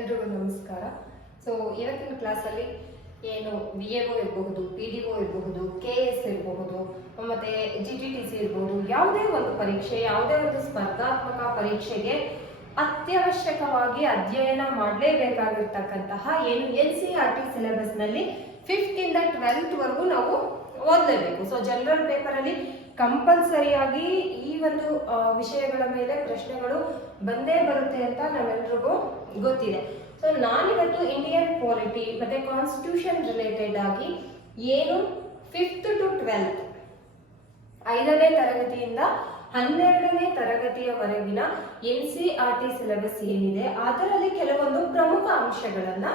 ಎಲ್ರಿಗೂ ನಮಸ್ಕಾರ. ಸೊ ಇವತ್ತಿನ ಕ್ಲಾಸಲ್ಲಿ ಏನು BAO ಇರಬಹುದು, PDO ಇರಬಹುದು, KS ಇರಬಹುದು, ಮತ್ತೆ GTTC ಇರಬಹುದು, ಯಾವುದೇ ಒಂದು ಪರೀಕ್ಷೆ, ಯಾವುದೇ ಒಂದು ಸ್ಪರ್ಧಾತ್ಮಕ ಪರೀಕ್ಷೆಗೆ ಅತ್ಯವಶ್ಯಕವಾಗಿ ಅಧ್ಯಯನ ಮಾಡಲೇಬೇಕಾಗಿರ್ತಕ್ಕಂತಹ ಏನು NCERT ಸಿಲೆಬಸ್ ನಲ್ಲಿ 5th ಇಂದ 12th ವರೆಗೂ ನಾವು ಓದಲೇಬೇಕು. ಸೊ ಜನರಲ್ ಪೇಪರ್ ಅಲ್ಲಿ ಕಂಪಲ್ಸರಿಯಾಗಿ ಈ ಒಂದು ವಿಷಯಗಳ ಮೇಲೆ ಪ್ರಶ್ನೆಗಳು ಬಂದೇ ಬರುತ್ತೆ ಅಂತ ನಾವೆಲ್ರಿಗೂ ಗೊತ್ತಿದೆ. ಸೊ ನಾನಿವತ್ತು ಇಂಡಿಯನ್ ಪಾಲಿಟಿ ಮತ್ತೆ ಕಾನ್ಸ್ಟಿಟ್ಯೂಷನ್ ರಿಲೇಟೆಡ್ ಆಗಿ ಏನು 5th to 12th 5ನೇ ತರಗತಿಯಿಂದ 12ನೇ ತರಗತಿಯವರೆಗಿನ NCERT ಸಿಲೆಬಸ್ ಏನಿದೆ ಅದರಲ್ಲಿ ಕೆಲವೊಂದು ಪ್ರಮುಖ ಅಂಶಗಳನ್ನ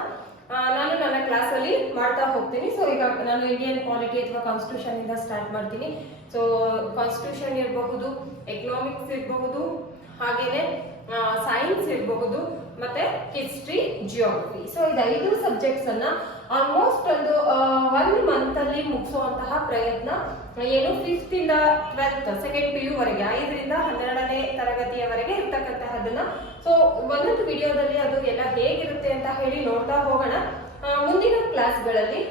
ನಾನು ನನ್ನ ಕ್ಲಾಸ್ ಅಲ್ಲಿ ಮಾಡ್ತಾ ಹೋಗ್ತೀನಿ. ಸೊ ಈಗ ನಾನು ಇಂಡಿಯನ್ ಪಾಲಿಟಿ ಅಥವಾ ಕಾನ್ಸ್ಟಿಟ್ಯೂಷನ್ ಇಂದ ಸ್ಟಾರ್ಟ್ ಮಾಡ್ತೀನಿ. ಸೊ ಕಾನ್ಸ್ಟಿಟ್ಯೂಷನ್ ಇರಬಹುದು, ಎಕನಾಮಿಕ್ಸ್ ಇರಬಹುದು, ಹಾಗೇನೆ ಸೈನ್ಸ್ ಇರಬಹುದು, ಮತ್ತೆ ಹಿಸ್ಟ್ರಿ, ಜಿಯೋಗ್ರಫಿ. ಸೊ ಇದು 5 ಸಬ್ಜೆಕ್ಟ್ಸ್ ಅನ್ನ ಆಲ್ಮೋಸ್ಟ್ ಒಂದು 1 ಮಂತ್ ಅಲ್ಲಿ ಮುಗಿಸುವಂತಹ ಪ್ರಯತ್ನ ಏನು 5th ಇಂದ 12th ಸೆಕೆಂಡ್ PU ವರೆಗೆ 5ರಿಂದ 12ನೇ ತರಗತಿಯವರೆಗೆ ಇರ್ತಕ್ಕಂತಹದನ್ನ ಸೊ ಒಂದೊಂದು ವಿಡಿಯೋದಲ್ಲಿ ಅದು ಎಲ್ಲ ಹೇಗಿರುತ್ತೆ ಅಂತ ಹೇಳಿ ನೋಡ್ತಾ ಹೋಗೋಣ. ಮುಂದಿನ ಕ್ಲಾಸ್ಗಳಲ್ಲಿ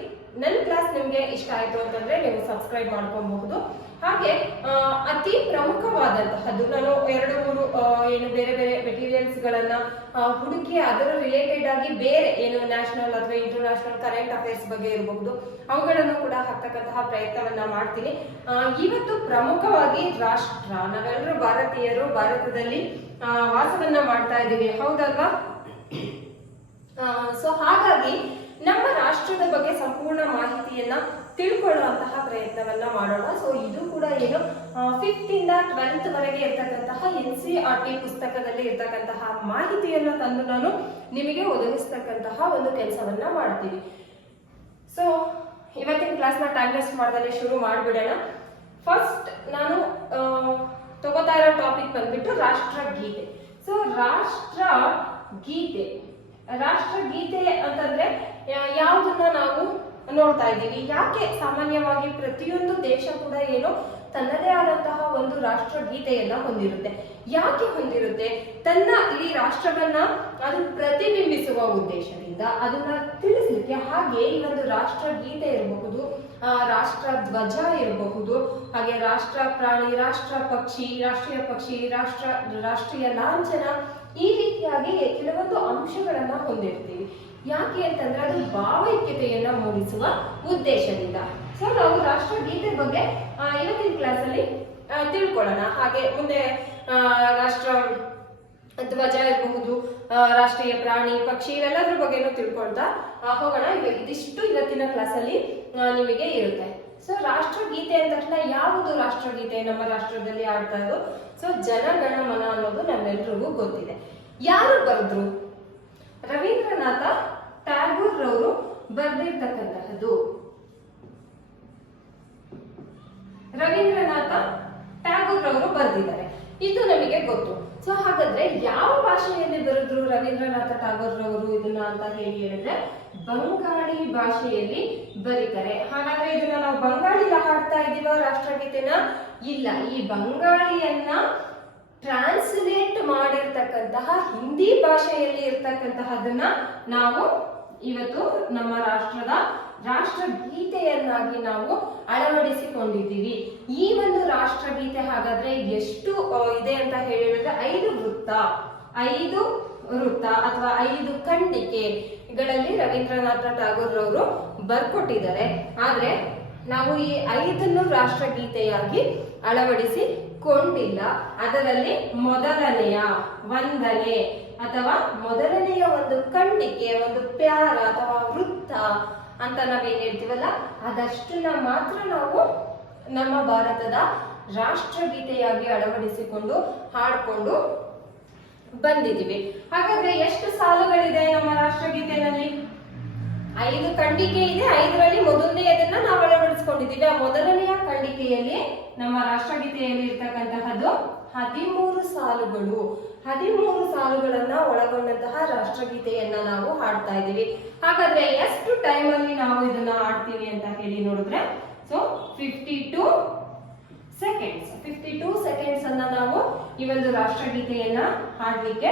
ನನ್ನ ಕ್ಲಾಸ್ ನಿಮ್ಗೆ ಇಷ್ಟ ಆಯ್ತು ಅಂತಂದ್ರೆ ನೀವು ಸಬ್ಸ್ಕ್ರೈಬ್ ಮಾಡ್ಕೊಬಹುದು. ಹಾಗೆ ಅತಿ ಪ್ರಮುಖವಾದಂತಹದ್ದು ನಾನು 2-3 ಏನು ಬೇರೆ ಬೇರೆ ಮೆಟೀರಿಯಲ್ಸ್ ಗಳನ್ನ ಹುಡುಕಿ ಅದರ ರಿಲೇಟೆಡ್ ಆಗಿ ಬೇರೆ ಏನು ನ್ಯಾಷನಲ್ ಅಥವಾ ಇಂಟರ್ನ್ಯಾಷನಲ್ ಕರೆಂಟ್ ಅಫೇರ್ಸ್ ಬಗ್ಗೆ ಇರಬಹುದು ಅವುಗಳನ್ನು ಕೂಡ ಹಾಕ್ತಕ್ಕಂತಹ ಪ್ರಯತ್ನವನ್ನ ಮಾಡ್ತೀನಿ. ಇವತ್ತು ಪ್ರಮುಖವಾಗಿ ರಾಷ್ಟ್ರ, ನಾವೆಲ್ಲರೂ ಭಾರತೀಯರು ಭಾರತದಲ್ಲಿ ವಾಸವನ್ನ ಮಾಡ್ತಾ ಇದ್ದೀವಿ, ಹೌದಲ್ವಾ? ಸೊ ಹಾಗಾಗಿ ನಮ್ಮ ರಾಷ್ಟ್ರದ ಬಗ್ಗೆ ಸಂಪೂರ್ಣ ಮಾಹಿತಿಯನ್ನ ತಿಳ್ಕೊಳ್ಳುವಂತಹ ಪ್ರಯತ್ನವನ್ನ ಮಾಡೋಣ. ಸೊ ಇದು ಕೂಡ ಏನು 5th ಇಂದ 12th ವರೆಗೆ ಇರ್ತಕ್ಕಂತಹ NCERT ಪುಸ್ತಕದಲ್ಲಿ ಇರ್ತಕ್ಕಂತಹ ಮಾಹಿತಿಯನ್ನ ತಂದು ನಾನು ನಿಮಗೆ ಒದಗಿಸ್ತಕ್ಕಂತಹ ಒಂದು ಕೆಲಸವನ್ನ ಮಾಡ್ತೀನಿ. ಸೊ ಇವತ್ತಿನ ಕ್ಲಾಸ್ನ ಟೈಮ್ ವೇಸ್ಟ್ ಮಾಡದಲ್ಲೇ ಶುರು ಮಾಡಿಬಿಡೋಣ. ಫಸ್ಟ್ ನಾನು ತಗೋತಾ ಇರೋ ಟಾಪಿಕ್ ಬಂದ್ಬಿಟ್ಟು ರಾಷ್ಟ್ರಗೀತೆ. ಸೊ ರಾಷ್ಟ್ರಗೀತೆ ಅಂತಂದ್ರೆ ಯಾವುದನ್ನ ನಾವು ನೋಡ್ತಾ ಇದ್ದೀವಿ, ಯಾಕೆ ಸಾಮಾನ್ಯವಾಗಿ ಪ್ರತಿಯೊಂದು ದೇಶ ಕೂಡ ಏನು ತನ್ನದೇ ಆದಂತಹ ಒಂದು ರಾಷ್ಟ್ರಗೀತೆಯನ್ನ ಹೊಂದಿರುತ್ತೆ. ಯಾಕೆ ಹೊಂದಿರುತ್ತೆ? ತನ್ನ ಇಡೀ ರಾಷ್ಟ್ರವನ್ನ ಅದು ಪ್ರತಿಬಿಂಬಿಸುವ ಉದ್ದೇಶದಿಂದ ಅದನ್ನ ತಿಳಿಸ್ಲಿಕ್ಕೆ. ಹಾಗೆ ಈ ಒಂದು ರಾಷ್ಟ್ರಗೀತೆ ಇರಬಹುದು, ರಾಷ್ಟ್ರ ಧ್ವಜ ಇರಬಹುದು, ಹಾಗೆ ರಾಷ್ಟ್ರ ಪ್ರಾಣಿ, ರಾಷ್ಟ್ರ ಪಕ್ಷಿ, ರಾಷ್ಟ್ರೀಯ ಪಕ್ಷಿ, ರಾಷ್ಟ್ರೀಯ ಲಾಂಛನ, ಈ ರೀತಿಯಾಗಿ ಕೆಲವೊಂದು ಅಂಶಗಳನ್ನ ಹೊಂದಿರ್ತೀವಿ. ಯಾಕೆ ಅಂತಂದ್ರೆ ಅದು ಭಾವೈಕ್ಯತೆಯನ್ನ ಮೂಡಿಸುವ ಉದ್ದೇಶದಿಂದ. ಸೊ ನಾವು ರಾಷ್ಟ್ರಗೀತೆ ಬಗ್ಗೆ ಇವತ್ತಿನ ಕ್ಲಾಸ್ ಅಲ್ಲಿ ತಿಳ್ಕೊಳ್ಳೋಣ. ಹಾಗೆ ಮುಂದೆ ರಾಷ್ಟ್ರ ಧ್ವಜ ಇರಬಹುದು, ರಾಷ್ಟ್ರೀಯ ಪ್ರಾಣಿ, ಪಕ್ಷಿ, ಇವೆಲ್ಲದ್ರ ಬಗ್ಗೆನೂ ತಿಳ್ಕೊಳ್ತಾ ಹೋಗೋಣ. ಇದಿಷ್ಟು ಇವತ್ತಿನ ಕ್ಲಾಸ್ ಅಲ್ಲಿ ನಿಮಗೆ ಇರುತ್ತೆ. ಸೊ ರಾಷ್ಟ್ರಗೀತೆ ಅಂದ ತಕ್ಷಣ ಯಾವುದು ರಾಷ್ಟ್ರಗೀತೆ ನಮ್ಮ ರಾಷ್ಟ್ರದಲ್ಲಿ ಆಡ್ತಾ ಇರೋದು? ಸೊ ಜನಗಣಮನ ಅನ್ನೋದು ನಮ್ಮೆಲ್ರಿಗೂ ಗೊತ್ತಿದೆ. ಯಾರು ಬರೆದ್ರು? ರವೀಂದ್ರನಾಥ ಟ್ಯಾಗೂರ್ ರವರು ಬರೆದಿರ್ತಕ್ಕಂತಹದ್ದು. ರವೀಂದ್ರನಾಥ ಟ್ಯಾಗೂರ್ ರವರು ಬರೆದಿದ್ದಾರೆ, ಇದು ನಮಗೆ ಗೊತ್ತು. ಸೊ ಹಾಗಾದ್ರೆ ಯಾವ ಭಾಷೆಯಲ್ಲಿ ಬರೆದ್ರು ರವೀಂದ್ರನಾಥ ಟ್ಯಾಗೂರ್ ರವರು ಇದನ್ನ ಅಂತ ಹೇಳಿದ್ರೆ ಬಂಗಾಳಿ ಭಾಷೆಯಲ್ಲಿ ಬರೀತಾರೆ. ಹಾಗಾದ್ರೆ ಇದನ್ನ ನಾವು ಬಂಗಾಳಿಲ ಹಾಡ್ತಾ ಇದೀವ ರಾಷ್ಟ್ರಗೀತೆನ? ಇಲ್ಲ, ಈ ಬಂಗಾಳಿಯನ್ನ ಟ್ರಾನ್ಸ್ಲೇಟ್ ಮಾಡಿರ್ತಕ್ಕಂತಹ ಹಿಂದಿ ಭಾಷೆಯಲ್ಲಿ ಇರ್ತಕ್ಕಂತಹದನ್ನ ನಾವು ಇವತ್ತು ನಮ್ಮ ರಾಷ್ಟ್ರದ ರಾಷ್ಟ್ರಗೀತೆಯನ್ನಾಗಿ ನಾವು ಅಳವಡಿಸಿಕೊಂಡಿದ್ದೀವಿ. ಈ ಒಂದು ರಾಷ್ಟ್ರಗೀತೆ ಹಾಗಾದ್ರೆ ಎಷ್ಟು ಇದೆ ಅಂತ ಹೇಳಿದ್ರೆ 5 ವೃತ್ತ ಅಥವಾ 5 ಖಂಡಿಕೆಗಳಲ್ಲಿ ರವೀಂದ್ರನಾಥ ಟ್ಯಾಗೂರ್ ರವರು ಬರ್ಕೊಟ್ಟಿದ್ದಾರೆ. ಆದ್ರೆ ನಾವು ಈ 5 ರಾಷ್ಟ್ರಗೀತೆಯಾಗಿ ಅಳವಡಿಸಿಕೊಂಡಿಲ್ಲ. ಅದರಲ್ಲಿ ಮೊದಲನೆಯ ವಂದನೆ ಅಥವಾ ಮೊದಲನೆಯ ಒಂದು ಖಂಡಿಕೆ, ಒಂದು ಪ್ಯಾರ ಅಥವಾ ವೃತ್ತ ಅಂತ ನಾವೇನ್ ಹೇಳ್ತೀವಲ್ಲ, ಅದಷ್ಟನ್ನ ಮಾತ್ರ ನಾವು ನಮ್ಮ ಭಾರತದ ರಾಷ್ಟ್ರಗೀತೆಯಾಗಿ ಅಳವಡಿಸಿಕೊಂಡು ಹಾಡ್ಕೊಂಡು ಬಂದಿದ್ದೀವಿ. ಹಾಗಾದ್ರೆ ಎಷ್ಟು ಸಾಲುಗಳಿದೆ ನಮ್ಮ ರಾಷ್ಟ್ರಗೀತೆನಲ್ಲಿ? 5 ಖಂಡಿಕೆ ಇದೆ. 5ರಲ್ಲಿ ಮೊದಲನೆಯದನ್ನ ನಾವು ಅಳವಡಿಸಿಕೊಂಡಿದ್ದೀವಿ. ಆ ಮೊದಲನೆಯ ಖಂಡಿಕೆಯಲ್ಲಿ ನಮ್ಮ ರಾಷ್ಟ್ರಗೀತೆಯಲ್ಲಿ ಇರ್ತಕ್ಕಂತಹದ್ದು 13 ಸಾಲುಗಳು. 13 ಸಾಲುಗಳನ್ನ ಒಳಗೊಂಡಂತಹ ರಾಷ್ಟ್ರಗೀತೆಯನ್ನ ನಾವು ಹಾಡ್ತಾ ಇದ್ದೀವಿ. ಹಾಗಾದ್ರೆ ಎಷ್ಟು ಟೈಮ್ ಅಲ್ಲಿ ನಾವು ಇದನ್ನ ಹಾಡ್ತೀವಿ ಅಂತ ಹೇಳಿ ನೋಡಿದ್ರೆ, ಸೊ 52 ಸೆಕೆಂಡ್ಸ್ 52 ಸೆಕೆಂಡ್ಸ್ ಅನ್ನ ನಾವು ಈ ಒಂದು ರಾಷ್ಟ್ರಗೀತೆಯನ್ನ ಹಾಡ್ಲಿಕ್ಕೆ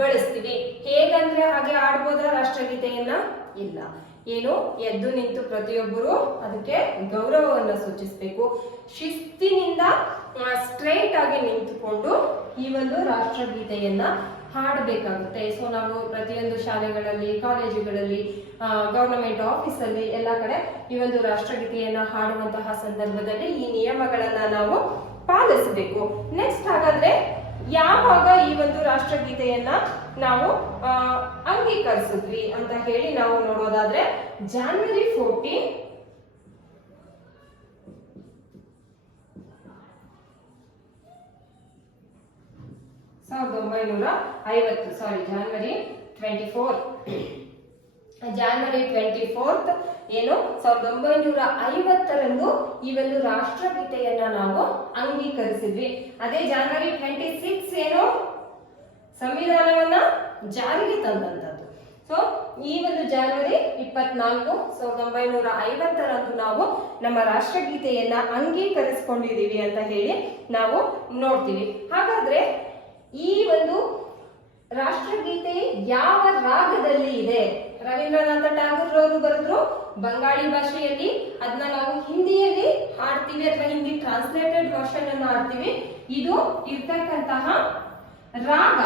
ಬಳಸ್ತೀವಿ. ಹೇಗಂದ್ರೆ ಹಾಗೆ ಆಡ್ಬೋದಾ ರಾಷ್ಟ್ರಗೀತೆಯನ್ನ? ಇಲ್ಲ. ಏನು, ಎದ್ದು ನಿಂತು ಪ್ರತಿಯೊಬ್ಬರು ಅದಕ್ಕೆ ಗೌರವವನ್ನ ಸೂಚಿಸಬೇಕು. ಶಿಸ್ತಿನಿಂದ ಸ್ಟ್ರೈಟ್ ಆಗಿ ನಿಂತುಕೊಂಡು ಈ ಒಂದು ರಾಷ್ಟ್ರಗೀತೆಯನ್ನ ಹಾಡಬೇಕಾಗುತ್ತೆ. ಸೊ ನಾವು ಪ್ರತಿಯೊಂದು ಶಾಲೆಗಳಲ್ಲಿ, ಕಾಲೇಜುಗಳಲ್ಲಿ, ಗವರ್ನಮೆಂಟ್ ಆಫೀಸಲ್ಲಿ ಎಲ್ಲ ಕಡೆ ಈ ಒಂದು ರಾಷ್ಟ್ರಗೀತೆಯನ್ನ ಹಾಡುವಂತಹ ಸಂದರ್ಭದಲ್ಲಿ ಈ ನಿಯಮಗಳನ್ನ ನಾವು ಪಾಲಿಸಬೇಕು. ನೆಕ್ಸ್ಟ್ ಹಾಗಾದ್ರೆ ಯಾವಾಗ ಈ ಒಂದು ರಾಷ್ಟ್ರಗೀತೆಯನ್ನ ನಾವು ಅಂಗೀಕರಿಸಿದ್ವಿ ಅಂತ ಹೇಳಿ ನಾವು ನೋಡೋದಾದ್ರೆ January 14, 1950. ಸಾರಿ, January 24th ಏನು 1950ರಂದು ಈ ಒಂದು ರಾಷ್ಟ್ರಗೀತೆಯನ್ನ ನಾವು ಅಂಗೀಕರಿಸಿದ್ವಿ. ಅದೇ January 26 ಏನು ಸಂವಿಧಾನವನ್ನ ಜಾರಿಗೆ ತಂದಂತದ್ದು. ಸೊ ಈ ಒಂದು January 24, 1950ರಂದು ನಾವು ನಮ್ಮ ರಾಷ್ಟ್ರಗೀತೆಯನ್ನ ಅಂಗೀಕರಿಸಿಕೊಂಡಿದೀವಿ ಅಂತ ಹೇಳಿ ನಾವು ನೋಡ್ತೀವಿ. ಹಾಗಾದ್ರೆ ಈ ಒಂದು ರಾಷ್ಟ್ರಗೀತೆ ಯಾವ ರಾಗದಲ್ಲಿ ಇದೆ? ರವೀಂದ್ರನಾಥ ಟ್ಯಾಗೋರ್ ಅವರು ಬರೆದ್ರು ಬಂಗಾಳಿ ಭಾಷೆಯಲ್ಲಿ, ಅದನ್ನ ನಾವು ಹಿಂದಿಯಲ್ಲಿ ಹಾಡ್ತೀವಿ ಅಥವಾ ಹಿಂದಿ ಟ್ರಾನ್ಸ್ಲೇಟೆಡ್ ವರ್ಷನ್ ಅನ್ನು ಹಾಡ್ತೀವಿ. ಇದು ಇರ್ತಕ್ಕಂತಹ ರಾಗ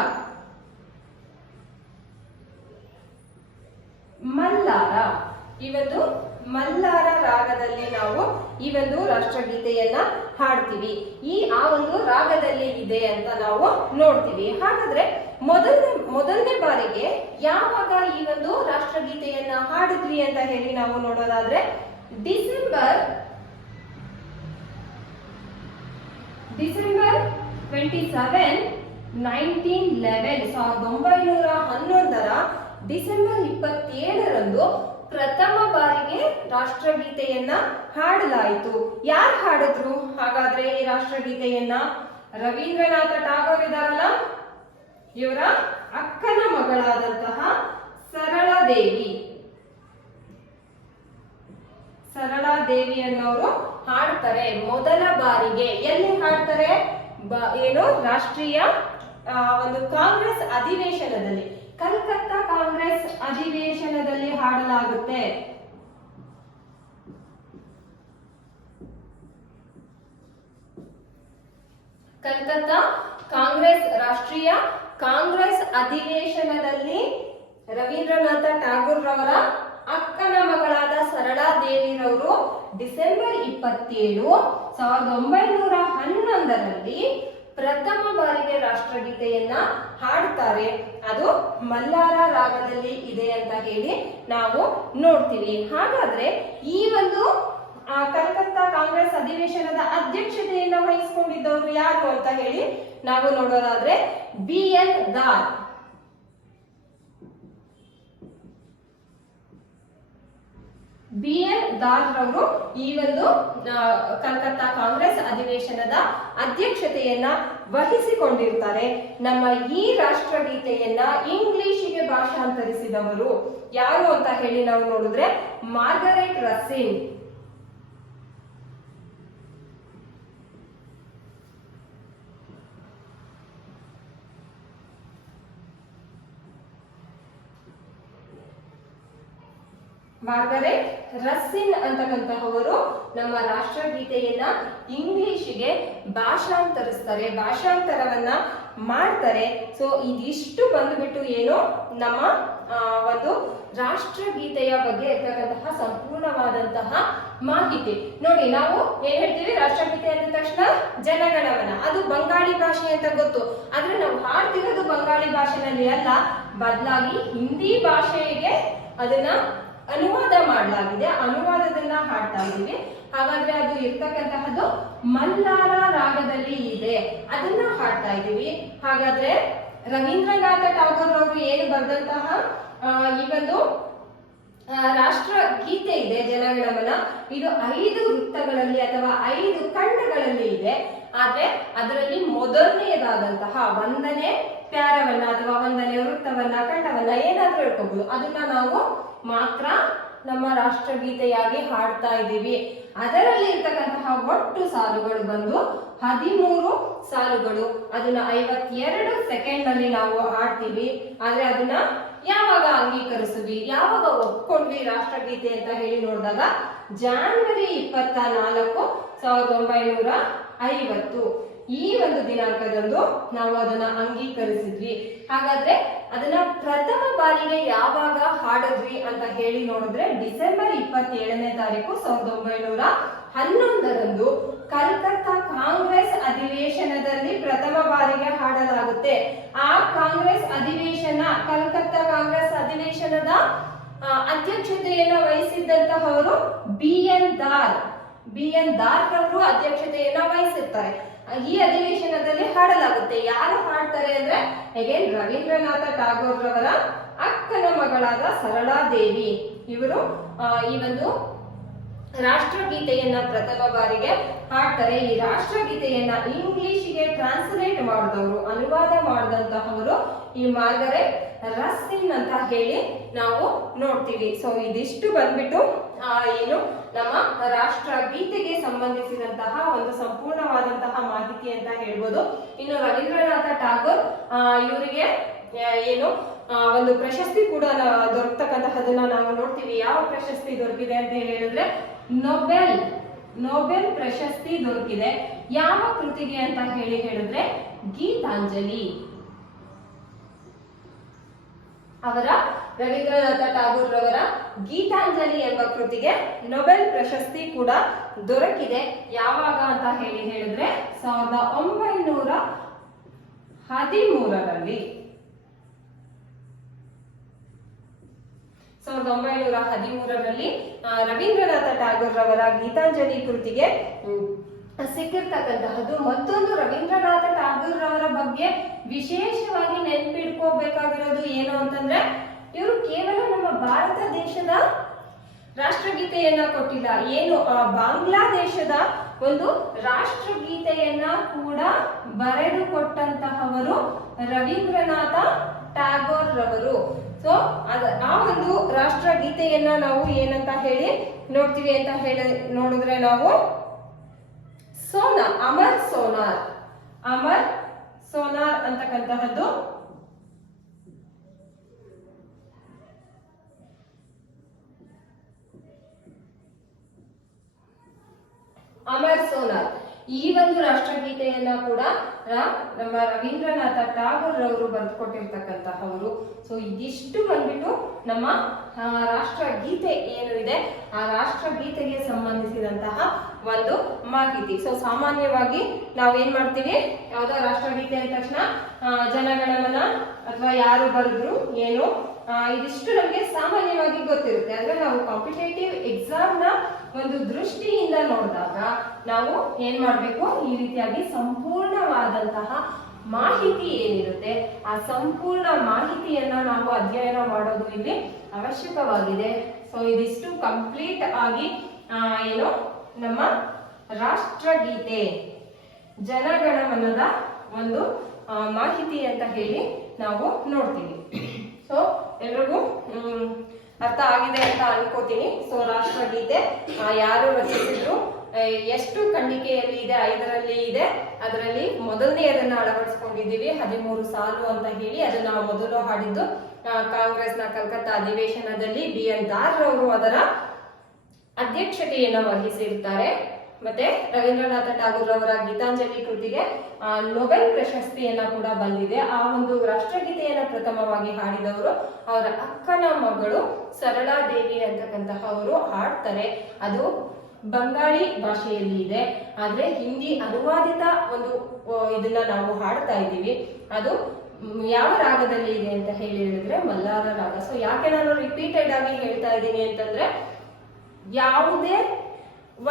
ಮಲ್ಲಾರ. ಈ ಒಂದು ಮಲ್ಲಾರ ರಾಗದಲ್ಲಿ ನಾವು ಈ ಒಂದು ರಾಷ್ಟ್ರಗೀತೆಯನ್ನ ಹಾಡ್ತೀವಿ. ಆ ಒಂದು ರಾಗದಲ್ಲಿ ಇದೆ ಅಂತ ನಾವು ನೋಡ್ತೀವಿ. ಹಾಗಾದ್ರೆ ಮೊದಲನೇ ಬಾರಿಗೆ ಯಾವಾಗ ಈ ಒಂದು ರಾಷ್ಟ್ರಗೀತೆಯನ್ನ ಹಾಡಿದ್ವಿ ಅಂತ ಹೇಳಿ ನಾವು ನೋಡೋದಾದ್ರೆ ಡಿಸೆಂಬರ್ 27, 1911 ಡಿಸೆಂಬರ್ 27ರಂದು ಪ್ರಥಮ ಬಾರಿಗೆ ರಾಷ್ಟ್ರಗೀತೆಯನ್ನ ಹಾಡಲಾಯಿತು. ಯಾರು ಹಾಡಿದ್ರು ಹಾಗಾದ್ರೆ ಈ ರಾಷ್ಟ್ರಗೀತೆಯನ್ನ? ರವೀಂದ್ರನಾಥ ಟಾಗೋರ್ ಇದಾರಲ್ಲ, ಇವರ ಅಕ್ಕನ ಮಗಳಾದಂತಹ ಸರಳಾದೇವಿಯನ್ನವರು ಹಾಡ್ತಾರೆ ಮೊದಲ ಬಾರಿಗೆ. ಎಲ್ಲಿ ಹಾಡ್ತಾರೆ? ಏನು ರಾಷ್ಟ್ರೀಯ ಒಂದು ಕಾಂಗ್ರೆಸ್ ಅಧಿವೇಶನದಲ್ಲಿ, ಕಲ್ಕತ್ತಾ ಕಾಂಗ್ರೆಸ್ ಅಧಿವೇಶನದಲ್ಲಿ ಹಾಡಲಾಗುತ್ತೆ. ಕಲ್ಕತ್ತಾ ರಾಷ್ಟ್ರೀಯ ಕಾಂಗ್ರೆಸ್ ಅಧಿವೇಶನದಲ್ಲಿ ರವೀಂದ್ರನಾಥ ಟ್ಯಾಗೋರ್ ರವರ ಅಕ್ಕನ ಮಗಳಾದ ಸರಳಾದೇವಿರವರು ಡಿಸೆಂಬರ್ 27, 1911ರಲ್ಲಿ ಪ್ರಥಮ ಬಾರಿಗೆ ರಾಷ್ಟ್ರಗೀತೆಯನ್ನ ಹಾಡ್ತಾರೆ. ಅದು ಮಲ್ಲಾರ ರಾಗದಲ್ಲಿ ಇದೆ ಅಂತ ಹೇಳಿ ನಾವು ನೋಡ್ತೀವಿ. ಹಾಗಾದ್ರೆ ಈ ಒಂದು ಕಲ್ಕತ್ತಾ ಕಾಂಗ್ರೆಸ್ ಅಧಿವೇಶನದ ಅಧ್ಯಕ್ಷತೆಯನ್ನ ವಹಿಸಿಕೊಂಡಿದ್ದವರು ಯಾರು ಅಂತ ಹೇಳಿ ನಾವು ನೋಡೋದಾದ್ರೆ BN ದಾರ್. BN ದಾರ್ ರವರು ಈ ಒಂದು ಕಲ್ಕತ್ತಾ ಕಾಂಗ್ರೆಸ್ ಅಧಿವೇಶನದ ಅಧ್ಯಕ್ಷತೆಯನ್ನ ವಹಿಸಿಕೊಂಡಿರ್ತಾರೆ. ನಮ್ಮ ಈ ರಾಷ್ಟ್ರಗೀತೆಯನ್ನ ಇಂಗ್ಲಿಷಿಗೆ ಭಾಷಾಂತರಿಸಿದವರು ಯಾರು ಅಂತ ಹೇಳಿ ನಾವು ನೋಡಿದ್ರೆ ಮಾರ್ಗರೆಟ್ ರಸ್ಸಿನ್. ಮಾರ್ಗರೆಟ್ ರಸ್ಸಿನ್ ಅಂತಕ್ಕಂತಹವರು ನಮ್ಮ ರಾಷ್ಟ್ರಗೀತೆಯನ್ನ ಇಂಗ್ಲಿಷಿಗೆ ಭಾಷಾಂತರಿಸ್ತಾರೆ, ಭಾಷಾಂತರವನ್ನ ಮಾಡ್ತಾರೆ. ಸೊ ಇದಿಷ್ಟು ಬಂದ್ಬಿಟ್ಟು ಏನು ನಮ್ಮ ಒಂದು ರಾಷ್ಟ್ರಗೀತೆಯ ಬಗ್ಗೆ ಇರ್ತಕ್ಕಂತಹ ಸಂಪೂರ್ಣವಾದಂತಹ ಮಾಹಿತಿ. ನೋಡಿ, ನಾವು ಏನ್ ಹೇಳ್ತೀವಿ? ರಾಷ್ಟ್ರಗೀತೆ ಅಂದ ತಕ್ಷಣ ಜನಗಣಮನ, ಅದು ಬಂಗಾಳಿ ಭಾಷೆ ಅಂತ ಗೊತ್ತು. ಆದ್ರೆ ನಾವು ಹಾಡ್ತಿರೋದು ಬಂಗಾಳಿ ಭಾಷೆನಲ್ಲಿ ಅಲ್ಲ, ಬದಲಾಗಿ ಹಿಂದಿ ಭಾಷೆಗೆ ಅದನ್ನ ಅನುವಾದ ಮಾಡಲಾಗಿದೆ. ಅನುವಾದದನ್ನ ಹಾಡ್ತಾ ಇದ್ದೀವಿ. ಹಾಗಾದ್ರೆ ಅದು ಇರ್ತಕ್ಕಂತಹದ್ದು ಮಲ್ಲಾರ ರಾಗದಲ್ಲಿ ಇದೆ, ಅದನ್ನ ಹಾಡ್ತಾ ಇದ್ದೀವಿ. ಹಾಗಾದ್ರೆ ರವೀಂದ್ರನಾಥ ಟಾಗೋರ್ ಅವರು ಏನು ಬರೆದಂತಹ ಈ ಒಂದು ರಾಷ್ಟ್ರ ಗೀತೆ ಇದೆ ಜನಗಣಮನ, ಇದು 5 ವೃತ್ತಗಳಲ್ಲಿ ಅಥವಾ 5 ಖಂಡಗಳಲ್ಲಿ ಇದೆ. ಆದ್ರೆ ಅದರಲ್ಲಿ ಮೊದಲನೆಯದಾದಂತಹ 1ನೇ ಪ್ಯಾರವನ್ನ ಅಥವಾ 1ನೇ ವೃತ್ತವನ್ನ, ಖಂಡವನ್ನ ಏನಾದ್ರೂ ಹೇಳ್ಕೋಬಹುದು, ಅದನ್ನ ನಾವು ಮಾತ್ರ ನಮ್ಮ ರಾಷ್ಟ್ರಗೀತೆಯಾಗಿ ಹಾಡ್ತಾ ಇದ್ದೀವಿ. ಅದರಲ್ಲಿ ಇರ್ತಕ್ಕಂತಹ ಒಟ್ಟು ಸಾಲುಗಳು ಬಂದು 13 ಸಾಲುಗಳು. ಅದನ್ನ 52 ಸೆಕೆಂಡ್ ನಲ್ಲಿ ನಾವು ಹಾಡ್ತೀವಿ. ಆದ್ರೆ ಅದನ್ನ ಯಾವಾಗ ಅಂಗೀಕರಿಸಿದ್ವಿ, ಯಾವಾಗ ಒಪ್ಕೊಂಡ್ವಿ ರಾಷ್ಟ್ರಗೀತೆ ಅಂತ ಹೇಳಿ ನೋಡಿದಾಗ ಜಾನ್ವರಿ 24, 1950 ಈ ಒಂದು ದಿನಾಂಕದಂದು ನಾವು ಅದನ್ನ ಅಂಗೀಕರಿಸಿದ್ವಿ. ಹಾಗಾದ್ರೆ ಅದನ್ನ ಪ್ರಥಮ ಬಾರಿಗೆ ಯಾವಾಗ ಹಾಡಿದ್ವಿ ಅಂತ ಹೇಳಿ ನೋಡಿದ್ರೆ ಡಿಸೆಂಬರ್ 27ನೇ ತಾರೀಕು 1911ರಂದು ಕಲ್ಕತ್ತಾ ಕಾಂಗ್ರೆಸ್ ಅಧಿವೇಶನದಲ್ಲಿ ಪ್ರಥಮ ಬಾರಿಗೆ ಹಾಡಲಾಗುತ್ತೆ. ಆ ಕಾಂಗ್ರೆಸ್ ಅಧಿವೇಶನ, ಕಲ್ಕತ್ತಾ ಕಾಂಗ್ರೆಸ್ ಅಧಿವೇಶನದ ಅಧ್ಯಕ್ಷತೆಯನ್ನು ವಹಿಸಿದ್ದಂತಹವರು ಬಿ.ಎನ್. ದಾರ್ ರವರು ಅಧ್ಯಕ್ಷತೆಯನ್ನ ವಹಿಸಿರ್ತಾರೆ. ಈ ಅಧಿವೇಶನದಲ್ಲಿ ಹಾಡಲಾಗುತ್ತೆ. ಯಾರು ಹಾಡ್ತಾರೆ ಅಂದ್ರೆ ಅಗೇನ್ ರವೀಂದ್ರನಾಥ ಟಾಗೋರ್ ರವರ ಅಕ್ಕನ ಮಗಳಾದ ಸರಳಾದೇವಿ ಇವರು ಈ ಒಂದು ರಾಷ್ಟ್ರಗೀತೆಯನ್ನ ಪ್ರಥಮ ಬಾರಿಗೆ ಹಾಡ್ತಾರೆ. ಈ ರಾಷ್ಟ್ರಗೀತೆಯನ್ನ ಇಂಗ್ಲಿಷ್ಗೆ ಟ್ರಾನ್ಸ್ಲೇಟ್ ಮಾಡಿದವರು, ಅನುವಾದ ಮಾಡಿದಂತಹವರು ಈ ಮಾರ್ಗರೆಟ್ ರಸ್ಕಿನ್ ಅಂತ ಹೇಳಿ ನಾವು ನೋಡ್ತೀವಿ. ಸೊ ಇದಿಷ್ಟು ಬಂದ್ಬಿಟ್ಟು ಏನು ನಮ್ಮ ರಾಷ್ಟ್ರಗೀತೆಗೆ ಸಂಬಂಧಿಸಿದಂತಹ ಒಂದು ಸಂಪೂರ್ಣವಾದಂತಹ ಮಾಹಿತಿ ಅಂತ ಹೇಳ್ಬೋದು. ಇನ್ನು ರವೀಂದ್ರನಾಥ ಟಾಗೋರ್ ಇವರಿಗೆ ಏನು ಒಂದು ಪ್ರಶಸ್ತಿ ಕೂಡ ದೊರಕತಕ್ಕಂತಹದನ್ನ ನಾವು ನೋಡ್ತೀವಿ. ಯಾವ ಪ್ರಶಸ್ತಿ ದೊರಕಿದೆ ಅಂತ ಹೇಳಿದ್ರೆ ನೊಬೆಲ್ ಪ್ರಶಸ್ತಿ ದೊರಕಿದೆ. ಯಾವ ಕೃತಿಗೆ ಅಂತ ಹೇಳಿದ್ರೆ ಗೀತಾಂಜಲಿ. ರವೀಂದ್ರನಾಥ ಟಾಗೋರ್ ರವರ ಗೀತಾಂಜಲಿ ಎಂಬ ಕೃತಿಗೆ ನೊಬೆಲ್ ಪ್ರಶಸ್ತಿ ಕೂಡ ದೊರಕಿದೆ. ಯಾವಾಗ ಅಂತ ಹೇಳಿದ್ರೆ 1913ರಲ್ಲಿ 1913ರಲ್ಲಿ ರವೀಂದ್ರನಾಥ ಟಾಗೋರ್ ರವರ ಗೀತಾಂಜಲಿ ಕೃತಿಗೆ ಸಿಕ್ಕಿರ್ತಕ್ಕಂತಹದ್ದು. ಮತ್ತೊಂದು ರವೀಂದ್ರನಾಥ ಟಾಗೋರ್ ರವರ ಬಗ್ಗೆ ವಿಶೇಷವಾಗಿ ನೆನಪಿಟ್ಕೋಬೇಕಾಗಿರೋದು ಏನು ಅಂತಂದ್ರೆ ಇವರು ಕೇವಲ ನಮ್ಮ ಭಾರತ ದೇಶದ ರಾಷ್ಟ್ರಗೀತೆಯನ್ನ ಕೊಟ್ಟಿಲ್ಲ, ಏನು ಬಾಂಗ್ಲಾದೇಶದ ಒಂದು ರಾಷ್ಟ್ರಗೀತೆಯನ್ನ ಕೂಡ ಬರೆದು ಕೊಟ್ಟಂತಹವರು ರವೀಂದ್ರನಾಥ ಟಾಗೋರ್ ರವರು. ಸೊ ಆ ಒಂದು ರಾಷ್ಟ್ರಗೀತೆಯನ್ನ ನಾವು ಏನಂತ ಹೇಳಿ ನೋಡ್ತೀವಿ ಅಂತ ಹೇಳಿ ನೋಡಿದ್ರೆ ನಾವು ಅಮರ್ ಸೋನಾರ್ ಅಂತಕ್ಕಂತಹದ್ದು ಅಮರ್ ಸೋನಾರ್ ಈ ಒಂದು ರಾಷ್ಟ್ರಗೀತೆಯನ್ನ ಕೂಡ ನಮ್ಮ ರವೀಂದ್ರನಾಥ ಟಾಗೋರ್ ರವರು ಬರೆದುಕೊಟ್ಟಿರ್ತಕ್ಕಂತಹವರು. ಸೊ ಇದಿಷ್ಟು ಬಂದ್ಬಿಟ್ಟು ನಮ್ಮ ರಾಷ್ಟ್ರಗೀತೆ ಏನು ಇದೆ ಆ ರಾಷ್ಟ್ರಗೀತೆಗೆ ಸಂಬಂಧಿಸಿದಂತಹ ಒಂದು ಮಾಹಿತಿ. ಸೊ ಸಾಮಾನ್ಯವಾಗಿ ನಾವೇನ್ ಮಾಡ್ತೀವಿ, ಯಾವ್ದೋ ರಾಷ್ಟ್ರಗೀತೆ ಅಂದ ತಕ್ಷಣ ಜನಗಣಮನ ಅಥವಾ ಯಾರು ಬರೆದ್ರು ಏನು ಇದಿಷ್ಟು ನಮ್ಗೆ ಸಾಮಾನ್ಯವಾಗಿ ಗೊತ್ತಿರುತ್ತೆ. ಆದ್ರೆ ನಾವು ಕಾಂಪಿಟೇಟಿವ್ ಎಕ್ಸಾಮ್ ನ ಒಂದು ದೃಷ್ಟಿಯಿಂದ ನೋಡಿದಾಗ ನಾವು ಏನ್ ಮಾಡ್ಬೇಕು, ಈ ರೀತಿಯಾಗಿ ಸಂಪೂರ್ಣವಾದಂತಹ ಮಾಹಿತಿ ಏನಿರುತ್ತೆ ಆ ಸಂಪೂರ್ಣ ಮಾಹಿತಿಯನ್ನ ನಾವು ಅಧ್ಯಯನ ಮಾಡೋದು ಇಲ್ಲಿ ಅವಶ್ಯಕವಾಗಿದೆ. ಸೊ ಇದಿಷ್ಟು ಕಂಪ್ಲೀಟ್ ಆಗಿ ಏನು ನಮ್ಮ ರಾಷ್ಟ್ರಗೀತೆ ಜನಗಣಮನದ ಒಂದು ಮಾಹಿತಿ ಅಂತ ಹೇಳಿ ನಾವು ನೋಡ್ತೀವಿ. ಸೊ ಎಲ್ರಿಗೂ ಅರ್ಥ ಆಗಿದೆ ಅಂತ ಅನ್ಕೋತೀನಿ. ಸೊ ರಾಷ್ಟ್ರಗೀತೆ ಯಾರು ರಚಿಸಿದ್ರು, ಎಷ್ಟು ಖಂಡಿಕೆಯಲ್ಲಿ ಇದೆ, 5ರಲ್ಲಿ ಇದೆ. ಅದರಲ್ಲಿ ಮೊದಲನೆಯದನ್ನ ಅಳವಡಿಸ್ಕೊಂಡಿದ್ದೀವಿ 13 ಸಾಲು ಅಂತ ಹೇಳಿ. ಅದನ್ನ ಮೊದಲು ಹಾಡಿದ್ದು ಕಾಂಗ್ರೆಸ್ನ ಕಲ್ಕತ್ತಾ ಅಧಿವೇಶನದಲ್ಲಿ ಬಿ.ಎನ್. ದಾರ್ ರವರು ಅದರ ಅಧ್ಯಕ್ಷತೆಯನ್ನು ವಹಿಸಿರ್ತಾರೆ. ಮತ್ತೆ ರವೀಂದ್ರನಾಥ ಟಾಗೋರ್ ಅವರ ಗೀತಾಂಜಲಿ ಕೃತಿಗೆ ನೊಬೆಲ್ ಪ್ರಶಸ್ತಿಯನ್ನ ಕೂಡ ಬಂದಿದೆ. ಆ ಒಂದು ರಾಷ್ಟ್ರಗೀತೆಯನ್ನ ಪ್ರಥಮವಾಗಿ ಹಾಡಿದವರು ಅವರ ಅಕ್ಕನ ಮಗಳು ಸರಳಾದೇವಿ ಅಂತಕ್ಕಂತಹವರು ಹಾಡ್ತಾರೆ. ಅದು ಬಂಗಾಳಿ ಭಾಷೆಯಲ್ಲಿ ಇದೆ, ಆದ್ರೆ ಹಿಂದಿ ಅನುವಾದಿತ ಒಂದು ಇದನ್ನ ನಾವು ಹಾಡ್ತಾ ಇದ್ದೀವಿ. ಅದು ಯಾವ ರಾಗದಲ್ಲಿ ಇದೆ ಅಂತ ಹೇಳಿದ್ರೆ ಮಲ್ಲಾರ ರಾಗ. ಸೊ ಯಾಕೆ ನಾನು ರಿಪೀಟೆಡ್ ಆಗಿ ಹೇಳ್ತಾ ಇದ್ದೀನಿ ಅಂತಂದ್ರೆ, ಯಾವುದೇ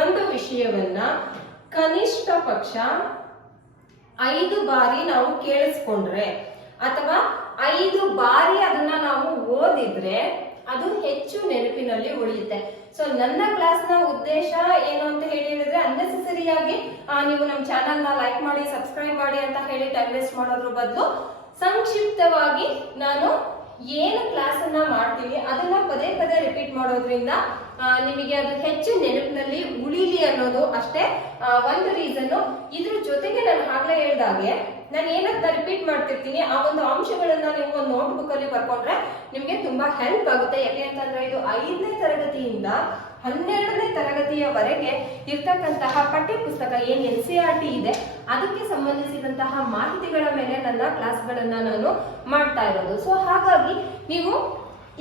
ಒಂದು ವಿಷಯವನ್ನ ಕನಿಷ್ಠ ಪಕ್ಷ 5 ಬಾರಿ ನಾವು ಕೇಳಿಸ್ಕೊಂಡ್ರೆ ಅಥವಾ 5 ಬಾರಿ ಅದನ್ನ ನಾವು ಓದಿದ್ರೆ ಅದು ಹೆಚ್ಚು ನೆನಪಿನಲ್ಲಿ ಉಳಿಯುತ್ತೆ. ಸೊ ನನ್ನ ಕ್ಲಾಸ್ ನ ಉದ್ದೇಶ ಏನು ಅಂತ ಹೇಳಿದ್ರೆ, ಅನ್ನೆಸೆಸರಿಯಾಗಿ ನೀವು ನಮ್ಮ ಚಾನಲ್ ನ ಲೈಕ್ ಮಾಡಿ ಸಬ್ಸ್ಕ್ರೈಬ್ ಮಾಡಿ ಅಂತ ಹೇಳಿ ಟೈಮ್ ವೇಸ್ಟ್ ಮಾಡೋದ್ರ ಬದಲು ಸಂಕ್ಷಿಪ್ತವಾಗಿ ನಾನು ಏನು ಕ್ಲಾಸ್ ಅನ್ನ ಮಾಡ್ತೀವಿ ಅದನ್ನ ಪದೇ ಪದೇ ರಿಪೀಟ್ ಮಾಡೋದ್ರಿಂದ ನಿಮಗೆ ಅದು ಹೆಚ್ಚು ನೆನಪಿನಲ್ಲಿ ಉಳಿಲಿ ಅನ್ನೋದು ಅಷ್ಟೇ ಒಂದು ರೀಸನ್. ಇದ್ರ ಜೊತೆಗೆ ನಾನು ಆಗ್ಲೇ ಹೇಳ್ದಾಗೆ ನಾನು ಏನಂತ ರಿಪೀಟ್ ಮಾಡ್ತಿರ್ತೀನಿ ಆ ಒಂದು ಅಂಶಗಳನ್ನ ನೀವು ಒಂದು ನೋಟ್ಬುಕ್ ಅಲ್ಲಿ ಬರ್ಕೊಂಡ್ರೆ ನಿಮ್ಗೆ ತುಂಬಾ ಹೆಲ್ಪ್ ಆಗುತ್ತೆ. ಯಾಕೆ ಅಂತಂದ್ರೆ ಇದು 5ನೇ ತರಗತಿಯಿಂದ 12ನೇ ತರಗತಿಯವರೆಗೆ ಇರ್ತಕ್ಕಂತಹ ಪಠ್ಯ ಪುಸ್ತಕ ಏನ್ NCERT ಇದೆ ಅದಕ್ಕೆ ಸಂಬಂಧಿಸಿದಂತಹ ಮಾಹಿತಿಗಳ ಮೇಲೆ ನನ್ನ ಕ್ಲಾಸ್ಗಳನ್ನ ನಾನು ಮಾಡ್ತಾ ಇರೋದು. ಸೊ ಹಾಗಾಗಿ ನೀವು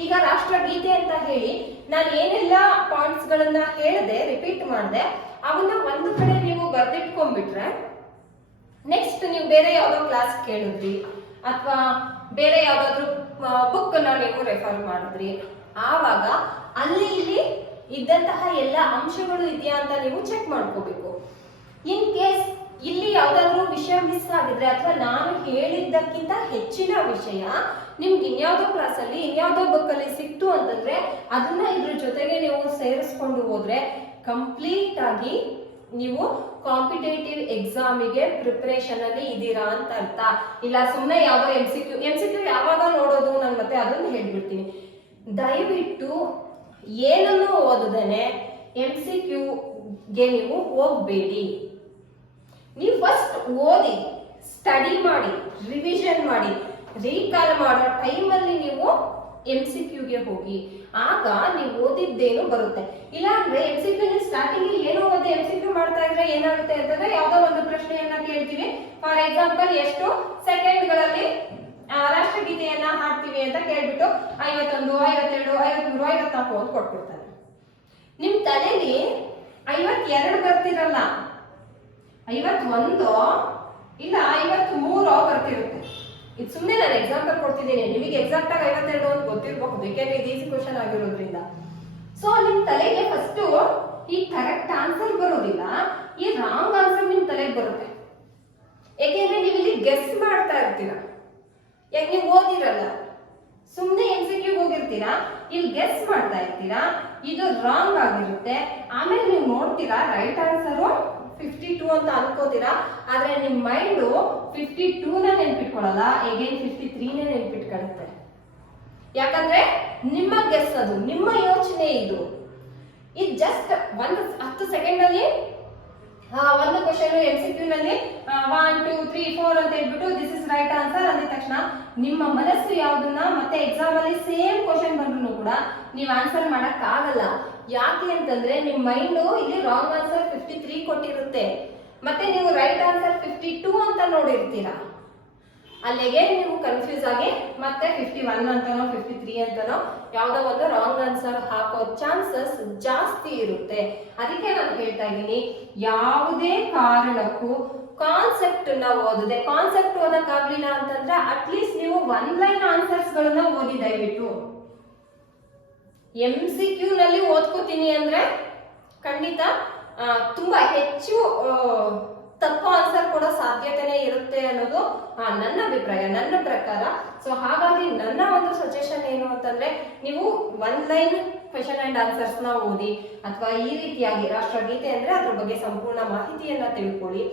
ಈಗ ರಾಷ್ಟ್ರಗೀತೆ ಅಂತ ಹೇಳಿ ನಾನು ಏನೆಲ್ಲ ಪಾಯಿಂಟ್ಸ್ ಗಳನ್ನ ಹೇಳಿದೆ ರಿಪೀಟ್ ಮಾಡಿದೆ ಅವನ್ನ ಒಂದು ಕಡೆ ನೀವು ಬರ್ದಿಟ್ಕೊಂಡ್ಬಿಟ್ರೆ ನೆಕ್ಸ್ಟ್ ನೀವು ಬೇರೆ ಯಾವ್ದೋ ಕ್ಲಾಸ್ ಕೇಳಿದ್ರಿ ಅಥವಾ ಬೇರೆ ಯಾವ್ದಾದ್ರು ಬುಕ್ ಅನ್ನ ನೀವು ರೆಫರ್ ಮಾಡಿದ್ರಿ ಆವಾಗ ಅಲ್ಲಿ ಇಲ್ಲಿ ಇದ್ದಂತಹ ಎಲ್ಲ ಅಂಶಗಳು ಇದೆಯಾ ಅಂತ ನೀವು ಚೆಕ್ ಮಾಡ್ಕೋಬೇಕು. ಇನ್ ಕೇಸ್ ಇಲ್ಲಿ ಯಾವ್ದಾದ್ರು ವಿಷಯ ಮಿಸ್ ಆಗಿದ್ರೆ ಅಥವಾ ನಾನು ಹೇಳಿದ್ದಕ್ಕಿಂತ ಹೆಚ್ಚಿನ ವಿಷಯ ನಿಮ್ಗೆ ಇನ್ಯಾವುದೋ ಕ್ಲಾಸ್ ಅಲ್ಲಿ ಇನ್ಯಾವುದೋ ಬುಕ್ ಅಲ್ಲಿ ಸಿಕ್ತು ಅಂತಂದ್ರೆ ಅದನ್ನ ಇದ್ರ ಜೊತೆಗೆ ನೀವು ಸೇರಿಸ್ಕೊಂಡು ಹೋದ್ರೆ ಕಂಪ್ಲೀಟ್ ಆಗಿ ನೀವು ಕಾಂಪಿಟೇಟಿವ್ ಎಕ್ಸಾಮಿಗೆ ಪ್ರಿಪರೇಷನ್ ಅಲ್ಲಿ ಇದೀರಾ ಅಂತ ಅರ್ಥ. ಇಲ್ಲ ಸುಮ್ಮನೆ ಯಾವ್ದೋ MCQ ಯಾವಾಗ ನೋಡೋದು ನಾನು ಮತ್ತೆ ಅದನ್ನು ಹೇಳ್ಬಿಡ್ತೀನಿ. ದಯವಿಟ್ಟು ಏನನ್ನು ಓದದೇನೆ MCQಗೆ ನೀವು ಹೋಗ್ಬೇಡಿ. ನೀವು ಫಸ್ಟ್ ಓದಿ, ಸ್ಟಡಿ ಮಾಡಿ, ರಿವಿಷನ್ ಮಾಡಿ, ರೀಕಾಲ್ ಮಾಡೋ ಟೈಮಲ್ಲಿ ನೀವು MCQಗೆ ಹೋಗಿ. ಆಗ ನೀವು ಓದಿದ್ದೇನು ಬರುತ್ತೆ. ಇಲ್ಲ ಅಂದ್ರೆ MCQ ಸ್ಟಾರ್ಟಿಂಗ್ ಏನು ಓದಿ MCQ ಮಾಡ್ತಾ ಇದ್ರೆ ಏನಾಗುತ್ತೆ ಅಂತಂದ್ರೆ ಯಾವ್ದೋ ಒಂದು ಪ್ರಶ್ನೆಯನ್ನ ಕೇಳ್ತೀವಿ. ಫಾರ್ ಎಕ್ಸಾಂಪಲ್ ಎಷ್ಟು ಸೆಕೆಂಡ್ಗಳಲ್ಲಿ ರಾಷ್ಟ್ರಗೀತೆಯನ್ನ ಹಾಡ್ತೀವಿ ಅಂತ ಕೇಳ್ಬಿಟ್ಟು 51, 52, 53, 54 ಅಂತ ಕೊಟ್ಬಿಡ್ತಾರೆ. ನಿಮ್ ತಲೆಯಲ್ಲಿ 52 ಬರ್ತಿರಲ್ಲ, 51 ಇಲ್ಲ 53 ಬರ್ತಿರುತ್ತೆ. ಇದು ಸುಮ್ಮನೆ ನಾನು ಎಕ್ಸಾಂಪಲ್ ಕೊಡ್ತಿದ್ದೀನಿ. ನಿಮಗೆ ಎಕ್ಸಾಕ್ಟ್ ಆಗಿ 52 ಅಂತ ಗೊತ್ತಿರಬಹುದು ಯಾಕೆಂದ್ರೆ ಇದು ಈಸಿ ಕ್ವಶನ್ ಆಗಿರೋದ್ರಿಂದ. ಸೊ ನಿಮ್ ತಲೆಗೆ ಫಸ್ಟ್ ಈ ಕರೆಕ್ಟ್ ಆನ್ಸರ್ ಬರೋದಿಲ್ಲ, ಈ ರಾಂಗ್ ಆನ್ಸರ್ ನಿಮ್ ತಲೆಗೆ ಬರುತ್ತೆ. ಯಾಕೆಂದ್ರೆ ನೀವು ಇಲ್ಲಿ ಗೆಸ್ ಮಾಡ್ತಾ ಇರ್ತೀರಾ, ಯಾಕೆ ನೀವು ಓದಿರಲ್ಲ, ಸುಮ್ಮನೆ MCQ ಹೋಗಿರ್ತೀರಾ, ಇಲ್ಲಿ ಗೆಸ್ ಮಾಡ್ತಾ ಇರ್ತೀರಾ, ಇದು ರಾಂಗ್ ಆಗಿರುತ್ತೆ. ಆಮೇಲೆ ನೀವು ನೋಡ್ತೀರಾ ರೈಟ್ ಆನ್ಸರ್ 52 ಅಂತ ಅನ್ಕೋತೀರಾ, ಆದ್ರೆ ನಿಮ್ ಮೈಂಡ್ 52ನ ನೆನ್ಪಿಟ್ಕೊಳ್ಳಲ್ಲ, ಅಗೇನ್ 53ನೇ ನೆನ್ಪಿಟ್ಕೊಳ್ಳುತ್ತೆ. ಯಾಕಂದ್ರೆ ನಿಮ್ಮ ಗೆಸ್ ಅದು, ನಿಮ್ಮ ಯೋಚನೆ ಇದು ಜಸ್ಟ್ 10 ಸೆಕೆಂಡ್ ಅಲ್ಲಿ ಒಂದು ಕ್ವಶನ್ MCQ ನಲ್ಲಿ 1, 2, 3, 4 ಅಂತ ಹೇಳ್ಬಿಟ್ಟು ದಿಸ್ ಇಸ್ ರೈಟ್ ಆನ್ಸರ್ ಅಂದಿದ ತಕ್ಷಣ ನಿಮ್ಮ ಮನಸ್ಸು ಯಾವ್ದನ್ನ ಮತ್ತೆ ಎಕ್ಸಾಮ್ ಅಲ್ಲಿ ಸೇಮ್ ಕ್ವಶನ್ ಬಂದ್ರು ಕೂಡ ನೀವು ಆನ್ಸರ್ ಮಾಡಕ್ ಆಗಲ್ಲ. ಯಾಕೆ ಅಂತಂದ್ರೆ ನಿಮ್ ಮೈಂಡ್ ಇಲ್ಲಿ ರಾಂಗ್ ಆನ್ಸರ್ 53 ಕೊಟ್ಟಿರುತ್ತೆ, ಮತ್ತೆ ನೀವು ರೈಟ್ ಆನ್ಸರ್ 52 ಅಂತ ನೋಡಿರ್ತೀರಾ. ಅಲ್ಲಿಗೆ ನೀವು ಕನ್ಫ್ಯೂಸ್ ಆಗಿ ಮತ್ತೆ 51 ಅಂತನೋ 53 ಅಂತನೋ ಯಾವ್ದೋ ಒಂದು ರಾಂಗ್ ಆನ್ಸರ್ ಹಾಕೋ ಚಾನ್ಸಸ್ ಜಾಸ್ತಿ ಇರುತ್ತೆ. ಅದಕ್ಕೆ ನಾನು ಹೇಳ್ತಾ ಇದ್ದೀನಿ, ಯಾವುದೇ ಕಾರಣಕ್ಕೂ ಕಾನ್ಸೆಪ್ಟ್ ನ ಓದದೆ, ಕಾನ್ಸೆಪ್ಟ್ ಓದಕ್ಕಾಗ್ಲಿಲ್ಲ ಅಂತಂದ್ರೆ ಅಟ್ಲೀಸ್ಟ್ ನೀವು 1 ಲೈನ್ ಆನ್ಸರ್ಸ್ ಗಳನ್ನ ಓದಿ. ದಯವಿಟ್ಟು MCQ ನಲ್ಲಿ ಓದ್ಕೋತೀನಿ ಅಂದ್ರೆ ಖಂಡಿತ ತುಂಬಾ ಹೆಚ್ಚು ತಪ್ಪು ಆನ್ಸರ್ ಕೊಡೋ ಸಾಧ್ಯತೆನೇ ಇರುತ್ತೆ ಅನ್ನೋದು ನನ್ನ ಅಭಿಪ್ರಾಯ, ನನ್ನ ಪ್ರಕಾರ. ಸೊ ಹಾಗಾಗಿ ನನ್ನ ಒಂದು ಸಜೆಷನ್ ಏನು ಅಂತಂದ್ರೆ ನೀವು 1 ಲೈನ್ ಕ್ವೆಶನ್ ಅಂಡ್ ಆನ್ಸರ್ಸ್ ನ ಓದಿ, ಅಥವಾ ಈ ರೀತಿಯಾಗಿ ರಾಷ್ಟ್ರಗೀತೆ ಅಂದ್ರೆ ಅದ್ರ ಬಗ್ಗೆ ಸಂಪೂರ್ಣ ಮಾಹಿತಿಯನ್ನ ತಿಳ್ಕೊಳ್ಳಿ.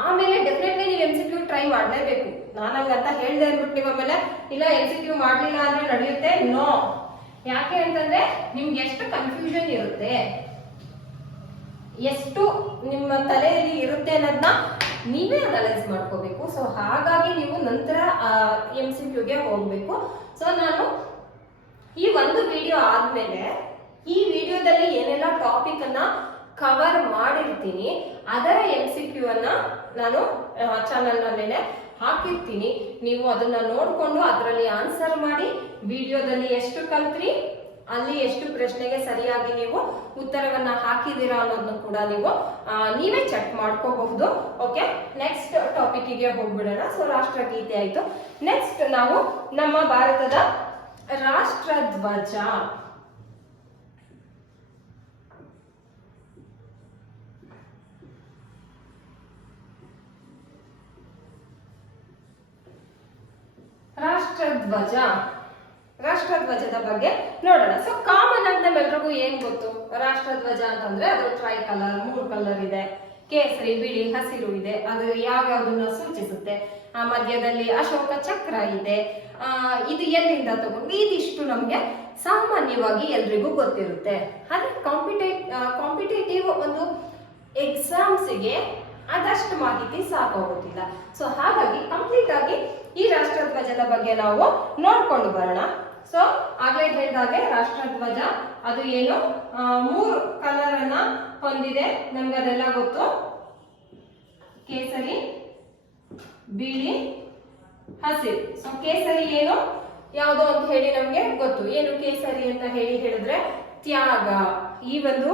ಆಮೇಲೆ ಡೆಫಿನೆಟ್ಲಿ ನೀವು MCQ ಟ್ರೈ ಮಾಡಲೇಬೇಕು. ನಾನು ಹಂಗಂತ ಹೇಳ್ದೆ ಅಂದ್ಬಿಟ್ಟು ನೀವು ಆಮೇಲೆ ಇಲ್ಲ MCQ ಮಾಡ್ಲಿಲ್ಲ ಅಂದ್ರೆ ನಡೆಯುತ್ತೆ, ನೋ. ಯಾಕೆ ಅಂತಂದ್ರೆ ನಿಮ್ಗೆ ಎಷ್ಟು ಕನ್ಫ್ಯೂಷನ್ ಇರುತ್ತೆ, ಎಷ್ಟು ನಿಮ್ಮ ತಲೆಯಲ್ಲಿ ಇರುತ್ತೆ ಅನ್ನೋದನ್ನ ನೀವೇ ಅನಲೈಸ್ ಮಾಡ್ಕೋಬೇಕು. ಸೊ ಹಾಗಾಗಿ ನೀವು ನಂತರ MCQಗೆ ಹೋಗ್ಬೇಕು. ಸೊ ನಾನು ಈ ಒಂದು ವಿಡಿಯೋ ಆದ್ಮೇಲೆ ಈ ವಿಡಿಯೋದಲ್ಲಿ ಏನೆಲ್ಲ ಟಾಪಿಕ್ ಅನ್ನ ಕವರ್ ಮಾಡಿರ್ತೀನಿ ಅದರ MCQ ಅನ್ನ ನಾನು ಚಾನಲ್ ನಲ್ಲೇನೆ ಹಾಕಿರ್ತೀನಿ. ನೀವು ಅದನ್ನ ನೋಡ್ಕೊಂಡು ಅದರಲ್ಲಿ ಆನ್ಸರ್ ಮಾಡಿ, ವಿಡಿಯೋದಲ್ಲಿ ಎಷ್ಟು ಕಲ್ತ್ರಿ ಅಲ್ಲಿ ಎಷ್ಟು ಪ್ರಶ್ನೆಗೆ ಸರಿಯಾಗಿ ನೀವು ಉತ್ತರವನ್ನ ಹಾಕಿದೀರಾ ಅನ್ನೋದನ್ನ ಕೂಡ ನೀವು ನೀವೇ ಚೆಕ್ ಮಾಡ್ಕೋಬಹುದು. ಓಕೆ, ನೆಕ್ಸ್ಟ್ ಟಾಪಿಕ್ ಗೆ ಹೋಗ್ಬಿಡೋಣ. ಸೊ ರಾಷ್ಟ್ರಗೀತೆ ಆಯ್ತು. ನೆಕ್ಸ್ಟ್ ನಾವು ನಮ್ಮ ಭಾರತದ ರಾಷ್ಟ್ರಧ್ವಜ. ರಾಷ್ಟ್ರಧ್ವಜದ ಬಗ್ಗೆ ನೋಡೋಣ. ಸೊ ಕಾಮನ್ ಆಗಿ ನಮ್ಮೆಲ್ರಿಗೂ ಏನ್ ಗೊತ್ತು, ರಾಷ್ಟ್ರಧ್ವಜ ಅಂತಂದ್ರೆ ಅದು ಟ್ರೈ ಕಲರ್, 3 ಕಲರ್ ಇದೆ, ಕೇಸರಿ, ಬಿಳಿ, ಹಸಿರು ಇದೆ. ಅದು ಯಾವ್ಯಾವ್ದನ್ನ ಸೂಚಿಸುತ್ತೆ. ಆ ಮಧ್ಯದಲ್ಲಿ ಅಶೋಕ ಚಕ್ರ ಇದೆ. ಇದು ಎಲ್ಲಿಂದ ತಗೊಂಡು ಇದಿಷ್ಟು ನಮ್ಗೆ ಸಾಮಾನ್ಯವಾಗಿ ಎಲ್ರಿಗೂ ಗೊತ್ತಿರುತ್ತೆ. ಆದ್ರೆ ಕಾಂಪಿಟೇಟಿವ್ ಒಂದು ಎಕ್ಸಾಮ್ಸ್ಗೆ ಅದಷ್ಟು ಮಾಹಿತಿ ಸಾಕಾಗೋದಿಲ್ಲ. ಸೊ ಹಾಗಾಗಿ ಕಂಪ್ಲೀಟ್ ಆಗಿ ಈ ರಾಷ್ಟ್ರಧ್ವಜದ ಬಗ್ಗೆ ನಾವು ನೋಡ್ಕೊಂಡು ಬರೋಣ. ಸೊ ಆಗ್ಲೇ ಹೇಳಿದಾಗೆ ರಾಷ್ಟ್ರಧ್ವಜ ಅದು ಏನು 3 ಕಲರ್ ಅನ್ನ ಹೊಂದಿದೆ, ನಮ್ಗೆ ಅದೆಲ್ಲ ಗೊತ್ತು. ಕೇಸರಿ, ಬಿಳಿ, ಹಸಿರು. ಸೊ ಕೇಸರಿ ಏನು ಯಾವುದು ಅಂತ ಹೇಳಿ ನಮ್ಗೆ ಗೊತ್ತು. ಏನು ಕೇಸರಿ ಅಂತ ಹೇಳಿದ್ರೆ ತ್ಯಾಗ. ಈ ಒಂದು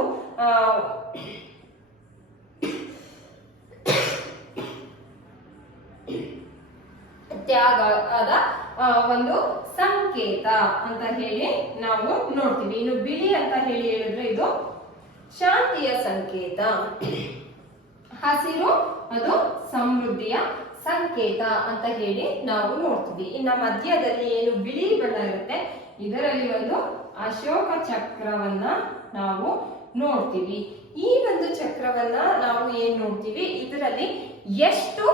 ತ್ಯಾಗದ ಒಂದು ಸಂಕೇತ ಅಂತ ಹೇಳಿ ನಾವು ನೋಡ್ತೀವಿ. ಇನ್ನು ಬಿಳಿ ಅಂತ ಹೇಳಿದ್ರೆ ಇದು ಶಾಂತಿಯ ಸಂಕೇತ. ಹಸಿರು ಅದು ಸಮೃದ್ಧಿಯ ಸಂಕೇತ ಅಂತ ಹೇಳಿ ನಾವು ನೋಡ್ತೀವಿ. ಇನ್ನ ಮಧ್ಯದಲ್ಲಿ ಏನು ಬಿಳಿ ಬಣ್ಣ ಇರುತ್ತೆ ಇದರಲ್ಲಿ ಒಂದು ಅಶೋಕ ಚಕ್ರವನ್ನ ನಾವು ನೋಡ್ತೀವಿ. ಈ ಒಂದು ಚಕ್ರವನ್ನ ನಾವು ಏನ್ ನೋಡ್ತೀವಿ, ಇದರಲ್ಲಿ ಎಷ್ಟು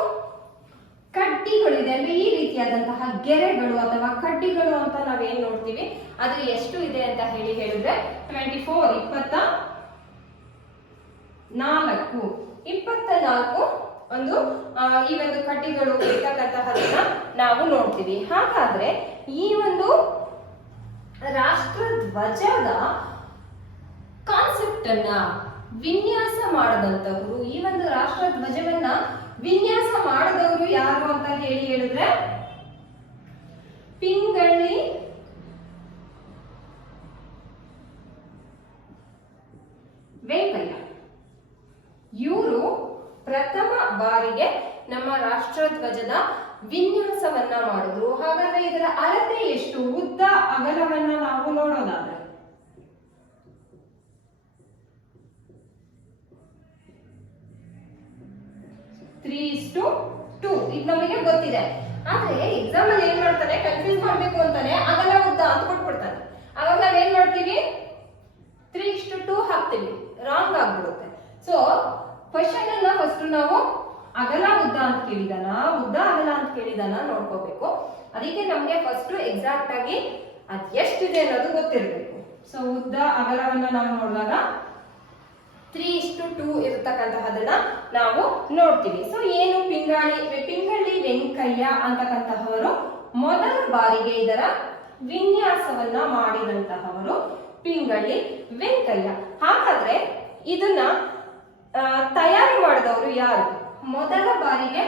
ಕಡ್ಡಿಗಳಿದೆ ಅಂದ್ರೆ ಈ ರೀತಿಯಾದಂತಹ ಗೆರೆಗಳು ಅಥವಾ ಕಡ್ಡಿಗಳು ಅಂತ ನಾವೇನ್ ನೋಡ್ತೀವಿ ಅದು ಎಷ್ಟು ಇದೆ ಅಂತ ಹೇಳಿದ್ರೆ 24 ಒಂದು ಈ ಒಂದು ಕಡ್ಡಿಗಳು ಇರ್ತಕ್ಕಂತಹದನ್ನ ನಾವು ನೋಡ್ತೀವಿ. ಹಾಗಾದ್ರೆ ಈ ಒಂದು ರಾಷ್ಟ್ರ ಧ್ವಜದ ಕಾನ್ಸೆಪ್ಟ್ ಅನ್ನ ವಿನ್ಯಾಸ ಮಾಡದಂತವರು, ಈ ಒಂದು ರಾಷ್ಟ್ರ ಧ್ವಜವನ್ನ ವಿನ್ಯಾಸ ಮಾಡದವರು ಯಾರು ಅಂತ ಹೇಳಿದ್ರೆ ಪಿಂಗಳಿ ವೆಂಕಯ್ಯ. ಇವರು ಪ್ರಥಮ ಬಾರಿಗೆ ನಮ್ಮ ರಾಷ್ಟ್ರಧ್ವಜದ ವಿನ್ಯಾಸವನ್ನ ಮಾಡಿದ್ರು. ಹಾಗಾದ್ರೆ ಇದರ ಅಳತೆ ಎಷ್ಟು, ಉದ್ದ ಅಗಲವನ್ನ ನಾವು ನೋಡೋದಾದ್ರೆ 3:2 ಇದು ನಮಗೆ ಗೊತ್ತಿದೆ. ಆದ್ರೆ ಎಕ್ಸಾಮ್ ಅಲ್ಲಿ ಏನ್ ಮಾಡ್ತಾನೆ, ಕನ್ಫ್ಯೂಸ್ ಮಾಡ್ಬೇಕು ಅಂತಾನೆ ಅಗಲ ಉದ್ದ ಅಂತ ಕೊಟ್ಬಿಡ್ತಾನೆ. ಅವಾಗ ನಾವೇನ್ ಮಾಡ್ತೀವಿ 3:2 ಹಾಕ್ತೀವಿ, ರಾಂಗ್ ಆಗ್ಬಿಡುತ್ತೆ. ಸೊ ಕ್ವಶನ್ ಅನ್ನ ಫಸ್ಟ್ ನಾವು ಅಗಲ ಉದ್ದ ಅಂತ ಕೇಳಿದಾನ, ಉದ್ದ ಅಗಲ ಅಂತ ಕೇಳಿದಾನ ನೋಡ್ಕೋಬೇಕು. ಅದಕ್ಕೆ ನಮ್ಗೆ ಫಸ್ಟ್ ಎಕ್ಸಾಕ್ಟ್ ಆಗಿ ಅದ್ ಎಷ್ಟಿದೆ ಅನ್ನೋದು ಗೊತ್ತಿರಬೇಕು. ಸೊ ಉದ್ದ ಅಗಲವನ್ನ ನಾವು ನೋಡಿದಾಗ 3:2 ಇರತಕ್ಕಂತಹದನ್ನ ನಾವು ನೋಡ್ತೀವಿ. ಸೊ ಏನು ಪಿಂಗಳಿ ವೆಂಕಯ್ಯ ಅಂತಕ್ಕಂತಹವರು ಮೊದಲ ಬಾರಿಗೆ ಇದರ ವಿನ್ಯಾಸವನ್ನ ಮಾಡಿದಂತಹವರು ಪಿಂಗಳಿ ವೆಂಕಯ್ಯ. ಹಾಗಾದ್ರೆ ಇದನ್ನ ತಯಾರಿ ಮಾಡಿದವರು ಯಾರು, ಮೊದಲ ಬಾರಿಗೆ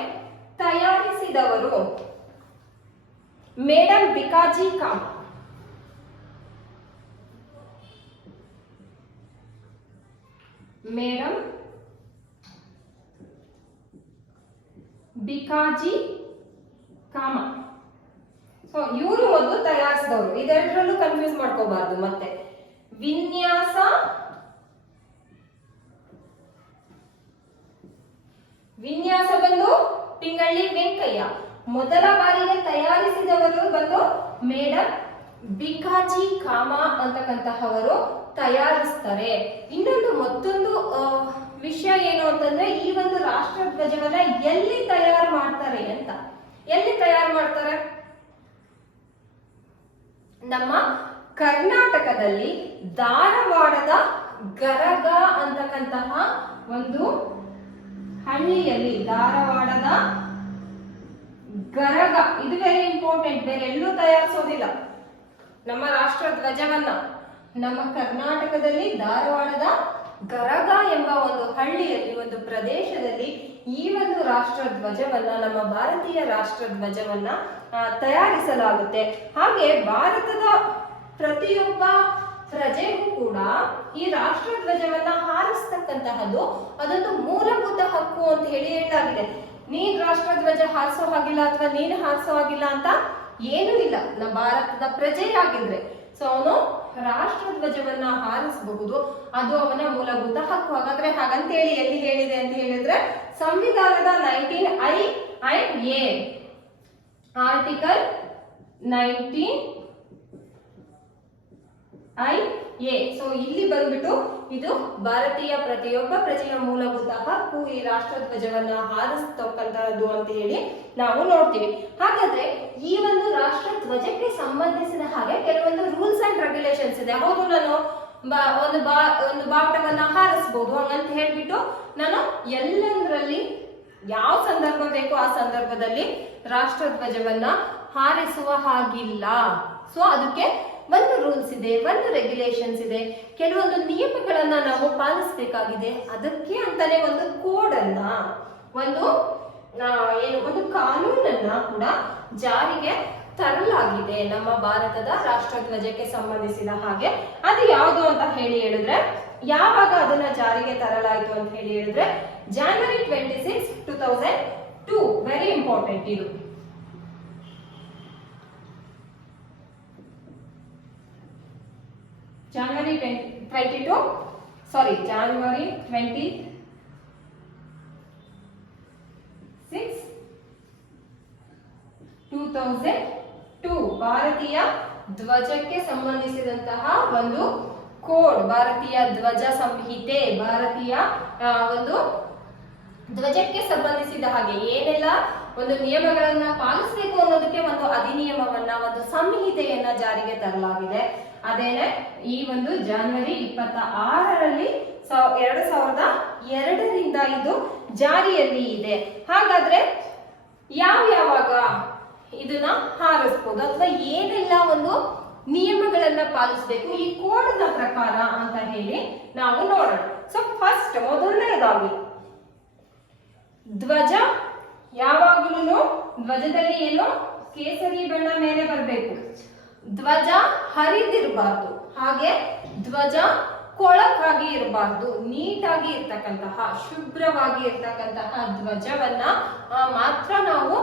ತಯಾರಿಸಿದವರು ಮೇಡಮ್ ಬಿಕಾಜಿ ಕಾಮ. ಮೇಡಮ್ ಬಿಕಾಜಿ ಕಾಮ. ಸೊ ಇವರು ಮೊದಲು ತಯಾರಿಸಿದವರು. ಇದೆರಡರಲ್ಲೂ ಕನ್ಫ್ಯೂಸ್ ಮಾಡ್ಕೋಬಾರ್ದು. ಮತ್ತೆ ವಿನ್ಯಾಸ ಬಂದು ಪಿಂಗಳಿ ವೆಂಕಯ್ಯ. ಮೊದಲ ಬಾರಿಗೆ ತಯಾರಿಸಿದವರು ಬಂದು ಮೇಡಮ್ ಬಿಕಾಜಿ ಕಾಮ ಅಂತಕ್ಕಂತಹವರು ತಯಾರಿಸ್ತಾರೆ. ಮತ್ತೊಂದು ವಿಷಯ ಏನು ಅಂತಂದ್ರೆ ಈ ಒಂದು ರಾಷ್ಟ್ರಧ್ವಜವನ್ನ ಎಲ್ಲಿ ತಯಾರು ಮಾಡ್ತಾರೆ ಅಂತ. ಎಲ್ಲಿ ತಯಾರು ಮಾಡ್ತಾರೆ, ನಮ್ಮ ಕರ್ನಾಟಕದಲ್ಲಿ ಧಾರವಾಡದ ಗರಗ ಅಂತಕ್ಕಂತಹ ಒಂದು ಹಳ್ಳಿಯಲ್ಲಿ, ಧಾರವಾಡದ ಗರಗ, ಇದು ವೆರಿ ಇಂಪಾರ್ಟೆಂಟ್. ಬೇರೆ ಎಲ್ಲೂ ತಯಾರಿಸೋದಿಲ್ಲ ನಮ್ಮ ರಾಷ್ಟ್ರ ಧ್ವಜವನ್ನ. ನಮ್ಮ ಕರ್ನಾಟಕದಲ್ಲಿ ಧಾರವಾಡದ ಗರಗ ಎಂಬ ಒಂದು ಹಳ್ಳಿಯಲ್ಲಿ, ಒಂದು ಪ್ರದೇಶದಲ್ಲಿ ಈ ಒಂದು ರಾಷ್ಟ್ರ ಧ್ವಜವನ್ನ, ನಮ್ಮ ಭಾರತೀಯ ರಾಷ್ಟ್ರ ಧ್ವಜವನ್ನ ತಯಾರಿಸಲಾಗುತ್ತೆ. ಹಾಗೆ ಭಾರತದ ಪ್ರತಿಯೊಬ್ಬ ಪ್ರಜೆಗೂ ಕೂಡ ಈ ರಾಷ್ಟ್ರ ಧ್ವಜವನ್ನ ಹಾರಿಸ್ತಕ್ಕಂತಹದ್ದು ಅದೊಂದು ಮೂಲಭೂತ ಹಕ್ಕು ಅಂತ ಹೇಳಲಾಗಿದೆ. ನೀನ್ ರಾಷ್ಟ್ರ ಧ್ವಜ ಹಾರಿಸೋ ಹಾಗಿಲ್ಲ ಅಥವಾ ನೀನು ಹಾರಿಸೋ ಹಾಗಿಲ್ಲ ಅಂತ ಏನೂ ಇಲ್ಲ. ನಮ್ಮ ಭಾರತದ ಪ್ರಜೆಯಾಗಿದ್ರೆ ಸೊ ಅವನು ರಾಷ್ಟ್ರ ಧ್ವಜವನ್ನ ಹಾರಿಸಬಹುದು, ಅದು ಅವನ ಮೂಲಭೂತ ಹಕ್ಕು. ಹಾಗಾದ್ರೆ ಹಾಗಂತೇಳಿ ಎಲ್ಲಿ ಹೇಳಿದೆ ಅಂತ ಹೇಳಿದ್ರೆ ಸಂವಿಧಾನದ 19I and A, article 19I A. So ಇಲ್ಲಿ ಬಂದ್ಬಿಟ್ಟು ಇದು ಭಾರತೀಯ ಪ್ರತಿಯೊಬ್ಬ ಪ್ರಜೆಯ ಮೂಲಭೂತ ಹಕ್ಕು ಈ ರಾಷ್ಟ್ರ ಧ್ವಜವನ್ನ ಹಾರಿಸ್ತಕ್ಕಂತಹದ್ದು ಅಂತ ಹೇಳಿ ನಾವು ನೋಡ್ತೀವಿ. ಹಾಗಾದ್ರೆ ಈ ಒಂದು ರಾಷ್ಟ್ರ ಧ್ವಜಕ್ಕೆ ಸಂಬಂಧಿಸಿದ ಹಾಗೆ ಕೆಲವೊಂದು ರೂಲ್ಸ್ ಅಂಡ್ ರೆಗ್ಯುಲೇಷನ್ಸ್ ಇದೆ. ಹೌದು, ನಾನು ಒಂದು ಬಾವುಟವನ್ನ ಹಾರಿಸಬಹುದು ಹಂಗಂತ ಹೇಳ್ಬಿಟ್ಟು ನಾನು ಎಲ್ಲಂದ್ರಲ್ಲಿ ಯಾವ ಸಂದರ್ಭ ಬೇಕೋ ಆ ಸಂದರ್ಭದಲ್ಲಿ ರಾಷ್ಟ್ರ ಧ್ವಜವನ್ನ ಹಾರಿಸುವ ಹಾಗಿಲ್ಲ. ಸೊ ಅದಕ್ಕೆ ಒಂದು ರೂಲ್ಸ್ ಇದೆ, ಒಂದು ರೆಗ್ಯುಲೇಷನ್ಸ್ ಇದೆ, ಕೆಲವೊಂದು ನಿಯಮಗಳನ್ನ ನಾವು ಪಾಲಿಸಬೇಕಾಗಿದೆ. ಅದಕ್ಕೆ ಅಂತಾನೆ ಒಂದು ಕೋಡ್ ಅನ್ನ, ಒಂದು ಕಾನೂನನ್ನ ಕೂಡ ಜಾರಿಗೆ ತರಲಾಗಿದೆ ನಮ್ಮ ಭಾರತದ ರಾಷ್ಟ್ರ ಧ್ವಜಕ್ಕೆ ಸಂಬಂಧಿಸಿದ ಹಾಗೆ. ಅದು ಯಾವುದು ಅಂತ ಹೇಳಿದ್ರೆ, ಯಾವಾಗ ಅದನ್ನ ಜಾರಿಗೆ ತರಲಾಯಿತು ಅಂತ ಹೇಳಿದ್ರೆ January 26, 2002. ವೆರಿ ಇಂಪಾರ್ಟೆಂಟ್ ಇದು. January 26, 2002 ಭಾರತೀಯ ಧ್ವಜಕ್ಕೆ ಸಂಬಂಧಿಸಿದಂತಹ ಒಂದು ಕೋಡ್, ಭಾರತೀಯ ಧ್ವಜ ಸಂಹಿತೆ, ಭಾರತೀಯ ಒಂದು ಧ್ವಜಕ್ಕೆ ಸಂಬಂಧಿಸಿದ ಹಾಗೆ ಏನೆಲ್ಲ ಒಂದು ನಿಯಮಗಳನ್ನ ಪಾಲಿಸಬೇಕು ಅನ್ನೋದಕ್ಕೆ ಒಂದು ಅಧಿನಿಯಮವನ್ನ, ಒಂದು ಸಂಹಿತೆಯನ್ನ ಜಾರಿಗೆ ತರಲಾಗಿದೆ. ಅದೇನೆ ಈ ಒಂದು January 26ರಲ್ಲಿ 2002ರಿಂದ ಇದು ಜಾರಿಯಲ್ಲಿ ಇದೆ. ಹಾಗಾದ್ರೆ ಯಾವಾಗ ಇದನ್ನ ಹಾರಿಸಬಹುದು ಅಥವಾ ಏನೆಲ್ಲ ಒಂದು ನಿಯಮಗಳನ್ನ ಪಾಲಿಸಬೇಕು ಈ ಕೋಡ್ನ ಪ್ರಕಾರ ಅಂತ ಹೇಳಿ ನಾವು ನೋಡೋಣ. ಸೊ ಫಸ್ಟ್ ಮೊದಲನೇದಾಗಿ ಧ್ವಜ ಯಾವಾಗಲೂ ಧ್ವಜದಲ್ಲಿ ಏನು ಕೇಸರಿ ಬಣ್ಣ ಮೇಲೆ ಬರಬೇಕು. ಧ್ವಜ ಹರಿದಿರಬಾರ್ದು, ಹಾಗೆ ಧ್ವಜ ಕೊಳಕಾಗಿ ಇರಬಾರ್ದು. ನೀಟಾಗಿ ಇರ್ತಕ್ಕಂತಹ, ಶುಭ್ರವಾಗಿ ಇರ್ತಕ್ಕಂತಹ ಧ್ವಜವನ್ನ ಮಾತ್ರ ನಾವು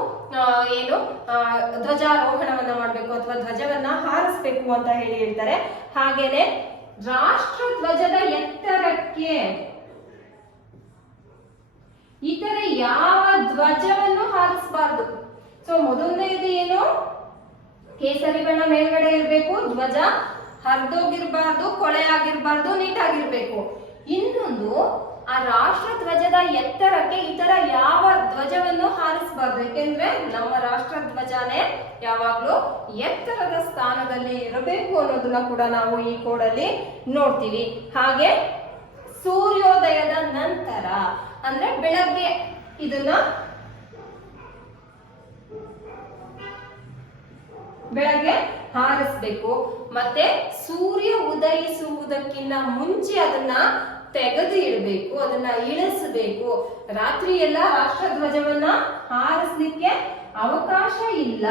ಧ್ವಜಾರೋಹಣವನ್ನ ಮಾಡ್ಬೇಕು ಅಥವಾ ಧ್ವಜವನ್ನ ಹಾರಿಸ್ಬೇಕು ಅಂತ ಹೇಳಿ ಹೇಳ್ತಾರೆ. ಹಾಗೇನೆ ರಾಷ್ಟ್ರ ಧ್ವಜದ ಎತ್ತರಕ್ಕೆ ಇತರ ಯಾವ ಧ್ವಜವನ್ನು ಹಾರಿಸಬಾರ್ದು. ಸೊ ಮೊದಲನೇದು ಏನು, ಕೇಸರಿ ಬಣ್ಣ ಮೇಲ್ಗಡೆ ಇರಬೇಕು, ಧ್ವಜ ಹರಿದೋಗಿರ್ಬಾರ್ದು, ಕೊಳೆಯಾಗಿರ್ಬಾರ್ದು, ನೀಟಾಗಿರ್ಬೇಕು. ಇನ್ನೊಂದು, ಆ ರಾಷ್ಟ್ರ ಧ್ವಜದ ಎತ್ತರಕ್ಕೆ ಇತರ ಯಾವ ಧ್ವಜವನ್ನು ಹಾರಿಸಬಾರ್ದು. ಯಾಕೆಂದ್ರೆ ನಮ್ಮ ರಾಷ್ಟ್ರ ಧ್ವಜನೇ ಯಾವಾಗ್ಲೂ ಎತ್ತರದ ಸ್ಥಾನದಲ್ಲಿ ಇರಬೇಕು ಅನ್ನೋದನ್ನ ಕೂಡ ನಾವು ಈ ಕೋಡಲ್ಲಿ ನೋಡ್ತೀವಿ. ಹಾಗೆ ಸೂರ್ಯೋದಯದ ನಂತರ ಅಂದ್ರೆ ಬೆಳಗ್ಗೆ ಇದನ್ನ ಬೆಳಗ್ಗೆ ಹಾರಿಸ್ಬೇಕು. ಮತ್ತೆ ಸೂರ್ಯ ಉದಯಿಸುವುದಕ್ಕಿಂತ ಮುಂಚೆ ಅದನ್ನ ತೆಗೆದು ಇಡಬೇಕು, ಅದನ್ನ ಇಳಿಸಬೇಕು. ರಾತ್ರಿ ಎಲ್ಲ ರಾಷ್ಟ್ರ ಧ್ವಜವನ್ನ ಹಾರಿಸ್ಲಿಕ್ಕೆ ಅವಕಾಶ ಇಲ್ಲ.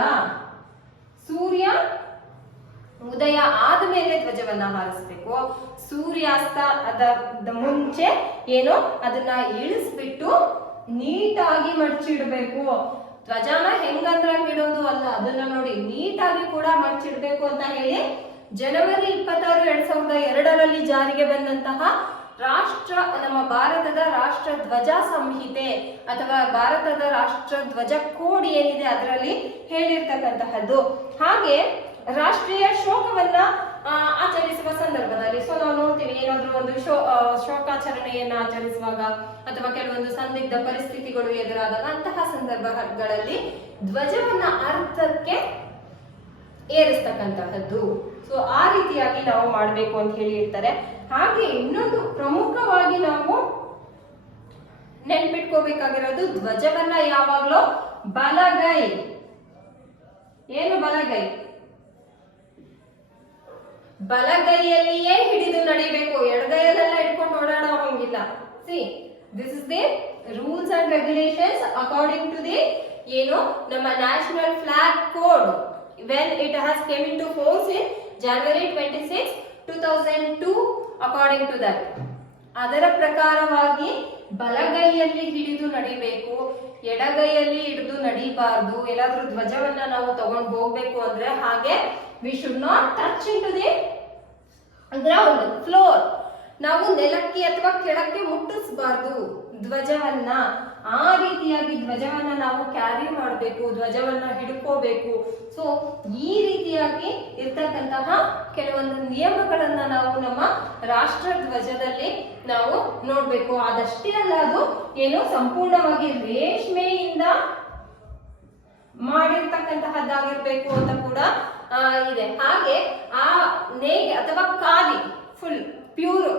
ಸೂರ್ಯ ಉದಯ ಆದ್ಮೇಲೆ ಧ್ವಜವನ್ನ ಹಾರಿಸ್ಬೇಕು. ಸೂರ್ಯಾಸ್ತ ಅದ ಮುಂಚೆ ಏನು ಅದನ್ನ ಇಳಿಸ್ಬಿಟ್ಟು ನೀಟಾಗಿ ಮಡಚಿಡ್ಬೇಕು. ಧ್ವಜನ ಹೆಂಗಂದ್ರಂಗ್ ಇಡೋದು ಅಲ್ಲ, ಅದನ್ನ ನೋಡಿ ನೀಟಾಗಿ ಕೂಡ ಮಡಚಿಡ್ಬೇಕು ಅಂತ ಹೇಳಿ January 26, 2002ರಲ್ಲಿ ಜಾರಿಗೆ ಬಂದಂತಹ ನಮ್ಮ ಭಾರತದ ರಾಷ್ಟ್ರ ಧ್ವಜ ಸಂಹಿತೆ ಅಥವಾ ಭಾರತದ ರಾಷ್ಟ್ರ ಧ್ವಜ ಕೋಡ್ ಏನಿದೆ ಅದರಲ್ಲಿ ಹೇಳಿರ್ತಕ್ಕಂತಹದ್ದು. ಹಾಗೆ ರಾಷ್ಟ್ರೀಯ ಶೋಕವನ್ನ ಆಚರಿಸುವ ಸಂದರ್ಭದಲ್ಲಿ ಸೊ ನಾವು ನೋಡ್ತೀವಿ, ಏನಾದ್ರೂ ಒಂದು ಶೋಕಾಚರಣೆಯನ್ನ ಆಚರಿಸುವಾಗ ಅಥವಾ ಕೆಲವೊಂದು ಸಂದಿಗ್ಧ ಪರಿಸ್ಥಿತಿಗಳು ಎದುರಾದಾಗ ಅಂತಹ ಸಂದರ್ಭಗಳಲ್ಲಿ ಧ್ವಜವನ್ನ ಅರ್ಧಕ್ಕೆ ಏರಿಸ್ತಕ್ಕಂತಹದ್ದು. ಸೊ ಆ ರೀತಿಯಾಗಿ ನಾವು ಮಾಡಬೇಕು ಅಂತ ಹೇಳಿ ಇರ್ತಾರೆ. ಹಾಗೆ ಇನ್ನೊಂದು ಪ್ರಮುಖವಾಗಿ ನಾವು ನೆನ್ಪಿಟ್ಕೋಬೇಕಾಗಿರೋದು, ಧ್ವಜವನ್ನ ಯಾವಾಗ್ಲೂ ಬಲಗೈ, ಏನು ಬಲಗೈಯಲ್ಲಿಯೇ ಹಿಡಿದು ನಡಿಬೇಕು. ಎಡಗೈಯಲ್ಲೆಲ್ಲ ಇಟ್ಕೊಂಡು ಓಡಾಡೋ ಹಂಗಿಲ್ಲ. See this is the rules and regulations according to the ನಮ್ಮ national flag code when it has came into force in January 26, 2002 according to that. ಅದರ ಪ್ರಕಾರವಾಗಿ ಬಲಗೈಯಲ್ಲಿ ಹಿಡಿದು ನಡಿಬೇಕು, ಎಡಗೈಯಲ್ಲಿ ಹಿಡಿದು ನಡಿಬಾರ್ದು. ಎಲ್ಲಾದ್ರೂ ಧ್ವಜವನ್ನ ನಾವು ತಗೊಂಡು ಹೋಗ್ಬೇಕು ಅಂದ್ರೆ ಹಾಗೆ we should not touch into the ground floor. ನಾವು ನೆಲಕ್ಕೆ ಅಥವಾ ಕೆಳಕ್ಕೆ ಮುಟ್ಟಿಸಬಾರ್ದು ಧ್ವಜವನ್ನ. ಆ ರೀತಿಯಾಗಿ ಧ್ವಜವನ್ನ ನಾವು ಕ್ಯಾರಿ ಮಾಡಬೇಕು, ಧ್ವಜವನ್ನ ಹಿಡ್ಕೋಬೇಕು. ಸೊ ಈ ರೀತಿಯಾಗಿ ಇರ್ತಕ್ಕಂತಹ ಕೆಲವೊಂದು ನಿಯಮಗಳನ್ನ ನಾವು ನಮ್ಮ ರಾಷ್ಟ್ರ ಧ್ವಜದಲ್ಲಿ ನಾವು ನೋಡ್ಬೇಕು. ಅದಷ್ಟೇ ಅಲ್ಲ, ಅದು ಏನು ಸಂಪೂರ್ಣವಾಗಿ ರೇಷ್ಮೆಯಿಂದ ಮಾಡಿರ್ತಕ್ಕಂತಹದ್ದಾಗಿರ್ಬೇಕು ಅಂತ ಕೂಡ ಇದೆ. ಹಾಗೆ ಆ ನೇಯ್ಗೆ ಅಥವಾ ಖಾದಿ ಫುಲ್ ಪ್ಯೂರ್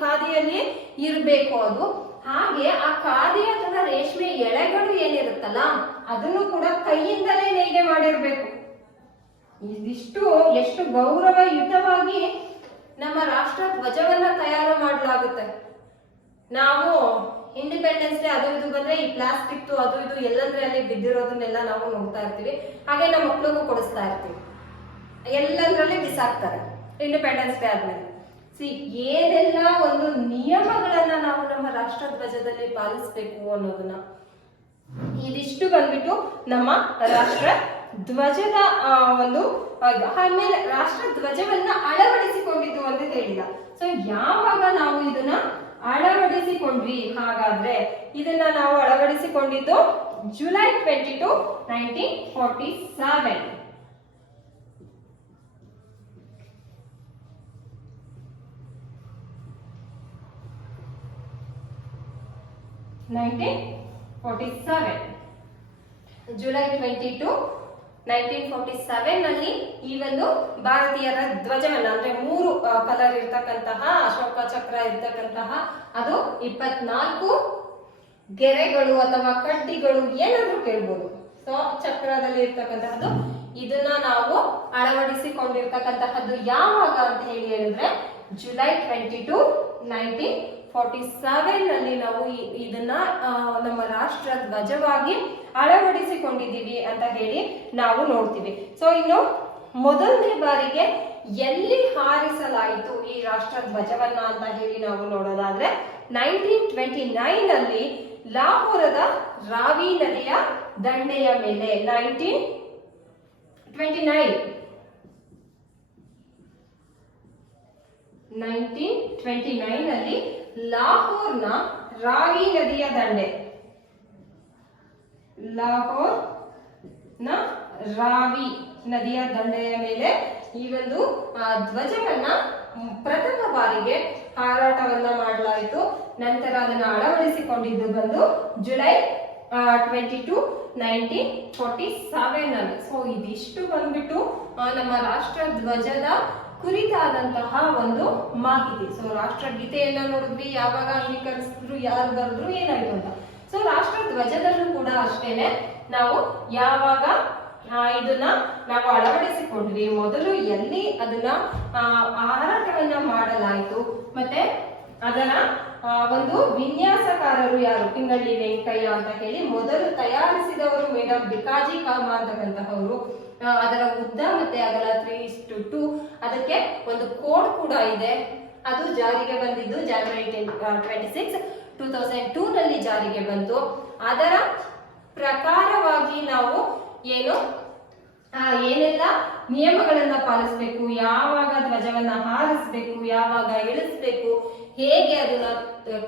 ಖಾದಿಯಲ್ಲಿ ಇರಬೇಕು ಅದು. ಹಾಗೆ ಆ ಖಾದಿ ಅಥವಾ ರೇಷ್ಮೆ ಎಳೆಗಳು ಏನಿರುತ್ತಲ್ಲ ಅದನ್ನು ಕೂಡ ಕೈಯಿಂದಲೇ ನೇಯ್ಗೆ ಮಾಡಿರ್ಬೇಕು. ಇದಿಷ್ಟು ಎಷ್ಟು ಗೌರವಯುತವಾಗಿ ನಮ್ಮ ರಾಷ್ಟ್ರ ಧ್ವಜವನ್ನ ತಯಾರು ಮಾಡಲಾಗುತ್ತೆ. ನಾವು ಇಂಡಿಪೆಂಡೆನ್ಸ್ ಡೇ ಅದು ಇದು ಬಂದ್ರೆ ಈ ಪ್ಲಾಸ್ಟಿಕ್ ಅದು ಇದು ಎಲ್ಲಂದ್ರಲ್ಲಿ ಬಿದ್ದಿರೋದನ್ನೆಲ್ಲ ನಾವು ನೋಡ್ತಾ ಇರ್ತೀವಿ. ಹಾಗೆ ನಮ್ಮ ಮಕ್ಳಿಗೂ ಕೊಡಿಸ್ತಾ ಇರ್ತೀವಿ, ಎಲ್ಲಂದ್ರಲ್ಲಿ ಬಿಸಾಕ್ತಾರೆ ಇಂಡಿಪೆಂಡೆನ್ಸ್ ಡೇ ಆದ್ಮೇಲೆ. ಏನೆಲ್ಲ ಒಂದು ನಿಯಮಗಳನ್ನ ನಾವು ನಮ್ಮ ರಾಷ್ಟ್ರ ಧ್ವಜದಲ್ಲಿ ಪಾಲಿಸ್ಬೇಕು ಅನ್ನೋದನ್ನ, ಇದಿಷ್ಟು ಬಂದ್ಬಿಟ್ಟು ನಮ್ಮ ರಾಷ್ಟ್ರ ಧ್ವಜದ ಒಂದು. ಆಮೇಲೆ ರಾಷ್ಟ್ರ ಧ್ವಜವನ್ನ ಅಳವಡಿಸಿಕೊಂಡಿದ್ದು ಅಂತ ಹೇಳಿದ. ಸೊ ಯಾವಾಗ ನಾವು ಇದನ್ನ ಅಳವಡಿಸಿಕೊಂಡ್ವಿ? ಹಾಗಾದ್ರೆ ಇದನ್ನ ನಾವು ಅಳವಡಿಸಿಕೊಂಡಿದ್ದು ಜುಲೈ 22, 1947. ಜುಲೈ 22, 1947 ನಲ್ಲಿ ಈ ಒಂದು ಭಾರತೀಯರ ಧ್ವಜವನ್ನ, ಅಂದ್ರೆ 3 ಕಲರ್ ಇರ್ತಕ್ಕಂತಹ ಅಶೋಕ ಚಕ್ರ ಇರ್ತಕ್ಕಂತಹ ಅದು 24 ಗೆರೆಗಳು ಅಥವಾ ಕಡ್ಡಿಗಳು ಏನಾದ್ರೂ ಕೇಳ್ಬೋದು. ಸೊ ಚಕ್ರದಲ್ಲಿ ಇರ್ತಕ್ಕಂತಹದ್ದು ಇದನ್ನ ನಾವು ಅಳವಡಿಸಿಕೊಂಡಿರ್ತಕ್ಕಂತಹದ್ದು ಯಾವಾಗ ಅಂತ ಹೇಳಿದ್ರೆ ಜುಲೈ 22, 1947 ನಲ್ಲಿ ನಾವು ಇದನ್ನ ನಮ್ಮ ರಾಷ್ಟ್ರ ಧ್ವಜವಾಗಿ ಅಳವಡಿಸಿಕೊಂಡಿದ್ದೀವಿ ಅಂತ ಹೇಳಿ ನಾವು ನೋಡ್ತೀವಿ. ಸೊ ಇನ್ನು ಮೊದಲನೇ ಬಾರಿಗೆ ಎಲ್ಲಿ ಹಾರಿಸಲಾಯಿತು ಈ ರಾಷ್ಟ್ರ ಧ್ವಜವನ್ನ ಅಂತ ಹೇಳಿ ನಾವು ನೋಡೋದಾದ್ರೆ 1929 ನಲ್ಲಿ ಲಾಹೋರದ ರಾವಿ ನದಿಯ ದಂಡೆಯ ಮೇಲೆ 1929 ನಲ್ಲಿ ಲಾಹೋರ್ನ ರಾವಿ ನದಿಯ ದಂಡೆ, ಲಾಹೋರ್ನ ರಾವಿ ನದಿಯ ದಂಡೆಯ ಮೇಲೆ ಈ ಒಂದು ಧ್ವಜವನ್ನ ಪ್ರಥಮ ಬಾರಿಗೆ ಹಾರಾಟವನ್ನ ಮಾಡಲಾಯಿತು. ನಂತರ ಅದನ್ನ ಅಳವಡಿಸಿಕೊಂಡಿದ್ದು ಬಂದು ಜುಲೈ 22, 1947 ನಲ್ಲಿ. ಸೊ ಇದಿಷ್ಟು ಬಂದ್ಬಿಟ್ಟು ನಮ್ಮ ರಾಷ್ಟ್ರ ಧ್ವಜದ ಕುರಿತಾದಂತಹ ಒಂದು ಮಾಹಿತಿ. ಸೊ ರಾಷ್ಟ್ರ ಗೀತೆಯನ್ನ ನೋಡಿದ್ವಿ, ಯಾವಾಗ ಅಂಗೀಕರಿಸಿದ್ರು, ಯಾರು ಬರೆದ್ರು, ಏನಾಯ್ತು ಅಂತ. ಸೊ ರಾಷ್ಟ್ರ ಧ್ವಜದಲ್ಲೂ ಕೂಡ ಅಷ್ಟೇನೆ ನಾವು ಯಾವಾಗ ಇದನ್ನ ನಾವು ಅಳವಡಿಸಿಕೊಂಡ್ವಿ, ಮೊದಲು ಎಲ್ಲಿ ಅದನ್ನ ಹಾರಾಟವನ್ನ ಮಾಡಲಾಯಿತು, ಮತ್ತೆ ಅದರ ಒಂದು ವಿನ್ಯಾಸಕಾರರು ಯಾರು, ಪಿಂಗಳ್ಳಿ ವೆಂಕಯ್ಯ ಅಂತ ಹೇಳಿ ಮೊದಲು ತಯಾರಿಸಿದವರು ಮೇಡಮ್ ಬಿಕಾಜಿ ಕಾಮ ಅಂತಕ್ಕಂತಹವರು. ಅದರ ಉದ್ದ ಮತ್ತೆ ಅಗಲ 3:2. ಅದಕ್ಕೆ ಒಂದು ಕೋಡ್ ಕೂಡ ಇದೆ. ಅದು ಜಾರಿಗೆ ಬಂದಿದ್ದು ಜನವರಿ 26, 2002 ನಲ್ಲಿ ಜಾರಿಗೆ ಬಂತು. ಅದರ ಪ್ರಕಾರವಾಗಿ ನಾವು ಏನೆಲ್ಲ ನಿಯಮಗಳನ್ನ ಪಾಲಿಸಬೇಕು, ಯಾವಾಗ ಧ್ವಜವನ್ನ ಹಾರಿಸಬೇಕು, ಯಾವಾಗ ಇಳಿಸ್ಬೇಕು, ಹೇಗೆ ಅದನ್ನ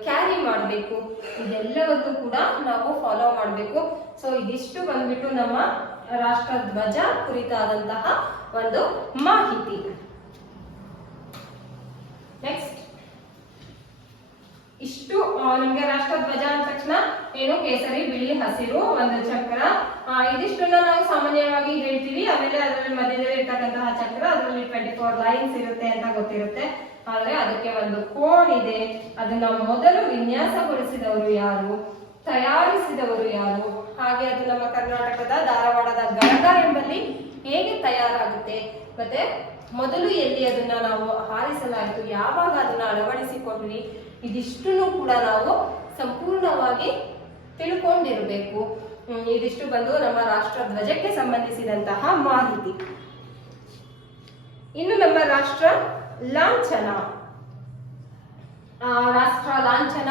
ಕ್ಯಾರಿ ಮಾಡಬೇಕು, ಇದೆಲ್ಲವನ್ನು ಕೂಡ ನಾವು ಫಾಲೋ ಮಾಡಬೇಕು. ಸೊ ಇದಿಷ್ಟು ಬಂದ್ಬಿಟ್ಟು ನಮ್ಮ ರಾಷ್ಟ್ರ ಧ್ವಜ ಕುರಿತಾದಂತಹ ಒಂದು ಮಾಹಿತಿ. ನೆಕ್ಸ್ಟ್, ಇಷ್ಟು ನಿಮ್ಗೆ ರಾಷ್ಟ್ರ ಧ್ವಜ ಅಂದ ತಕ್ಷಣ ಏನು ಕೇಸರಿ, ಬಿಳಿ, ಹಸಿರು, ಒಂದು ಚಕ್ರ, ಇದಿಷ್ಟನ್ನ ನಾವು ಸಾಮಾನ್ಯವಾಗಿ ಹೇಳ್ತೀವಿ. ಆಮೇಲೆ ಅದರಲ್ಲಿ ಮಧ್ಯದಲ್ಲಿ ಇರ್ತಕ್ಕಂತಹ ಚಕ್ರ, ಅದರಲ್ಲಿ 24 ಲೈನ್ಸ್ ಇರುತ್ತೆ ಅಂತ ಗೊತ್ತಿರುತ್ತೆ. ಆದ್ರೆ ಅದಕ್ಕೆ ಒಂದು ಕೋಡ್ ಇದೆ. ಅದನ್ನ ಮೊದಲು ವಿನ್ಯಾಸಗೊಳಿಸಿದವರು ಯಾರು, ತಯಾರಿಸಿದವರು ಯಾರು, ಹಾಗೆ ಅದು ನಮ್ಮ ಕರ್ನಾಟಕದ ಧಾರವಾಡದ ಗದಗ ಎಂಬಲ್ಲಿ ಹೇಗೆ ತಯಾರಾಗುತ್ತೆ, ಮತ್ತೆ ಮೊದಲು ಎಲ್ಲಿ ಅದನ್ನ ನಾವು ಹಾರಿಸಲಾಯಿತು, ಯಾವಾಗ ಅದನ್ನ ಅಳವಡಿಸಿಕೊಂಡ್ವಿ, ಇದಿಷ್ಟನ್ನು ಕೂಡ ನಾವು ಸಂಪೂರ್ಣವಾಗಿ ತಿಳ್ಕೊಂಡಿರಬೇಕು. ಇದಿಷ್ಟು ಬಂದು ನಮ್ಮ ರಾಷ್ಟ್ರ ಧ್ವಜಕ್ಕೆ ಸಂಬಂಧಿಸಿದಂತಹ ಮಾಹಿತಿ. ಇನ್ನು ನಮ್ಮ ರಾಷ್ಟ್ರ ಲಾಂಛನ, ರಾಷ್ಟ್ರ ಲಾಂಛನ,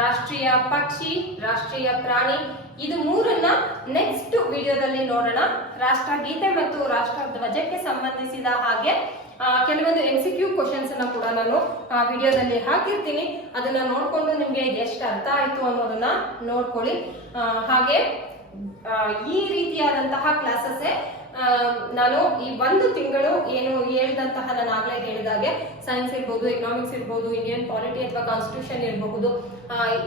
ರಾಷ್ಟ್ರೀಯ ಪಕ್ಷಿ, ರಾಷ್ಟ್ರೀಯ ಪ್ರಾಣಿ, ಇದು ಮೂರನ್ನ ನೆಕ್ಸ್ಟ್ ವಿಡಿಯೋದಲ್ಲಿ ನೋಡೋಣ. ರಾಷ್ಟ್ರ ಗೀತೆ ಮತ್ತು ರಾಷ್ಟ್ರ ಧ್ವಜಕ್ಕೆ ಸಂಬಂಧಿಸಿದ ಹಾಗೆ ಕೆಲವೊಂದು MCQ ಕ್ವಶನ್ಸ್ ಅನ್ನ ಕೂಡ ನಾನು ವಿಡಿಯೋದಲ್ಲಿ ಹಾಕಿರ್ತೀನಿ. ಅದನ್ನ ನೋಡ್ಕೊಂಡು ನಿಮ್ಗೆ ಎಷ್ಟು ಅರ್ಥ ಆಯ್ತು ಅನ್ನೋದನ್ನ ನೋಡ್ಕೊಳ್ಳಿ. ಹಾಗೆ ಈ ರೀತಿಯಾದಂತಹ ಕ್ಲಾಸಸ್ ನಾನು ಈ ಒಂದು ತಿಂಗಳು ಏನು ಹೇಳ್ದಂತಹ ನಾನು ಆಗ್ಲೇ ಹೇಳಿದಾಗೆ ಸೈನ್ಸ್ ಇರ್ಬೋದು, ಎಕನಾಮಿಕ್ಸ್ ಇರ್ಬೋದು, ಇಂಡಿಯನ್ ಪಾಲಿಟಿ ಅಥವಾ ಕಾನ್ಸ್ಟಿಟ್ಯೂಷನ್ ಇರ್ಬಹುದು,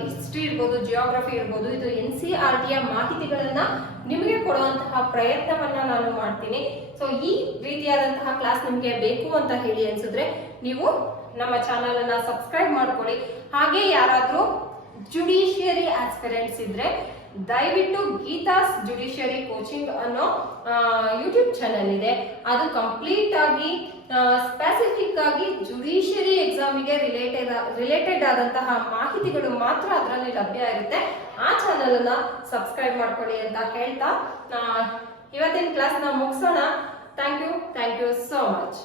ಹಿಸ್ಟ್ರಿ ಇರ್ಬೋದು, ಜಿಯೋಗ್ರಫಿ ಇರ್ಬೋದು, ಇದು NCERT ಮಾಹಿತಿಗಳನ್ನ ನಿಮಗೆ ಕೊಡುವಂತಹ ಪ್ರಯತ್ನವನ್ನ ನಾನು ಮಾಡ್ತೀನಿ. ಸೊ ಈ ರೀತಿಯಾದಂತಹ ಕ್ಲಾಸ್ ನಿಮ್ಗೆ ಬೇಕು ಅಂತ ಹೇಳಿ ಅನ್ಸಿದ್ರೆ ನೀವು ನಮ್ಮ ಚಾನಲ್ ಅನ್ನ ಸಬ್ಸ್ಕ್ರೈಬ್ ಮಾಡ್ಕೊಳ್ಳಿ. ಹಾಗೆ ಯಾರಾದ್ರೂ ಜುಡಿಷಿಯರಿ ಆಸ್ಪಿರೆಂಟ್ಸ್ ಇದ್ರೆ ದಯವಿಟ್ಟು ಗೀತಾಸ್ ಜುಡಿಷಿಯರಿ ಕೋಚಿಂಗ್ ಅನ್ನೋ ಯೂಟ್ಯೂಬ್ ಚಾನೆಲ್ ಇದೆ. ಅದು ಕಂಪ್ಲೀಟ್ ಆಗಿ ಸ್ಪೆಸಿಫಿಕ್ ಆಗಿ ಜುಡಿಷಿಯರಿ ಎಕ್ಸಾಮಿಗೆ ರಿಲೇಟೆಡ್ ಆದಂತಹ ಮಾಹಿತಿಗಳು ಮಾತ್ರ ಅದರಲ್ಲಿ ಲಭ್ಯ ಇರುತ್ತೆ. ಆ ಚಾನೆಲ್ ಅನ್ನ ಸಬ್ಸ್ಕ್ರೈಬ್ ಮಾಡ್ಕೊಳ್ಳಿ ಅಂತ ಹೇಳ್ತಾ ಇವತ್ತಿನ ಕ್ಲಾಸ್ ನ ಮುಗಿಸೋಣ. Thank you so much.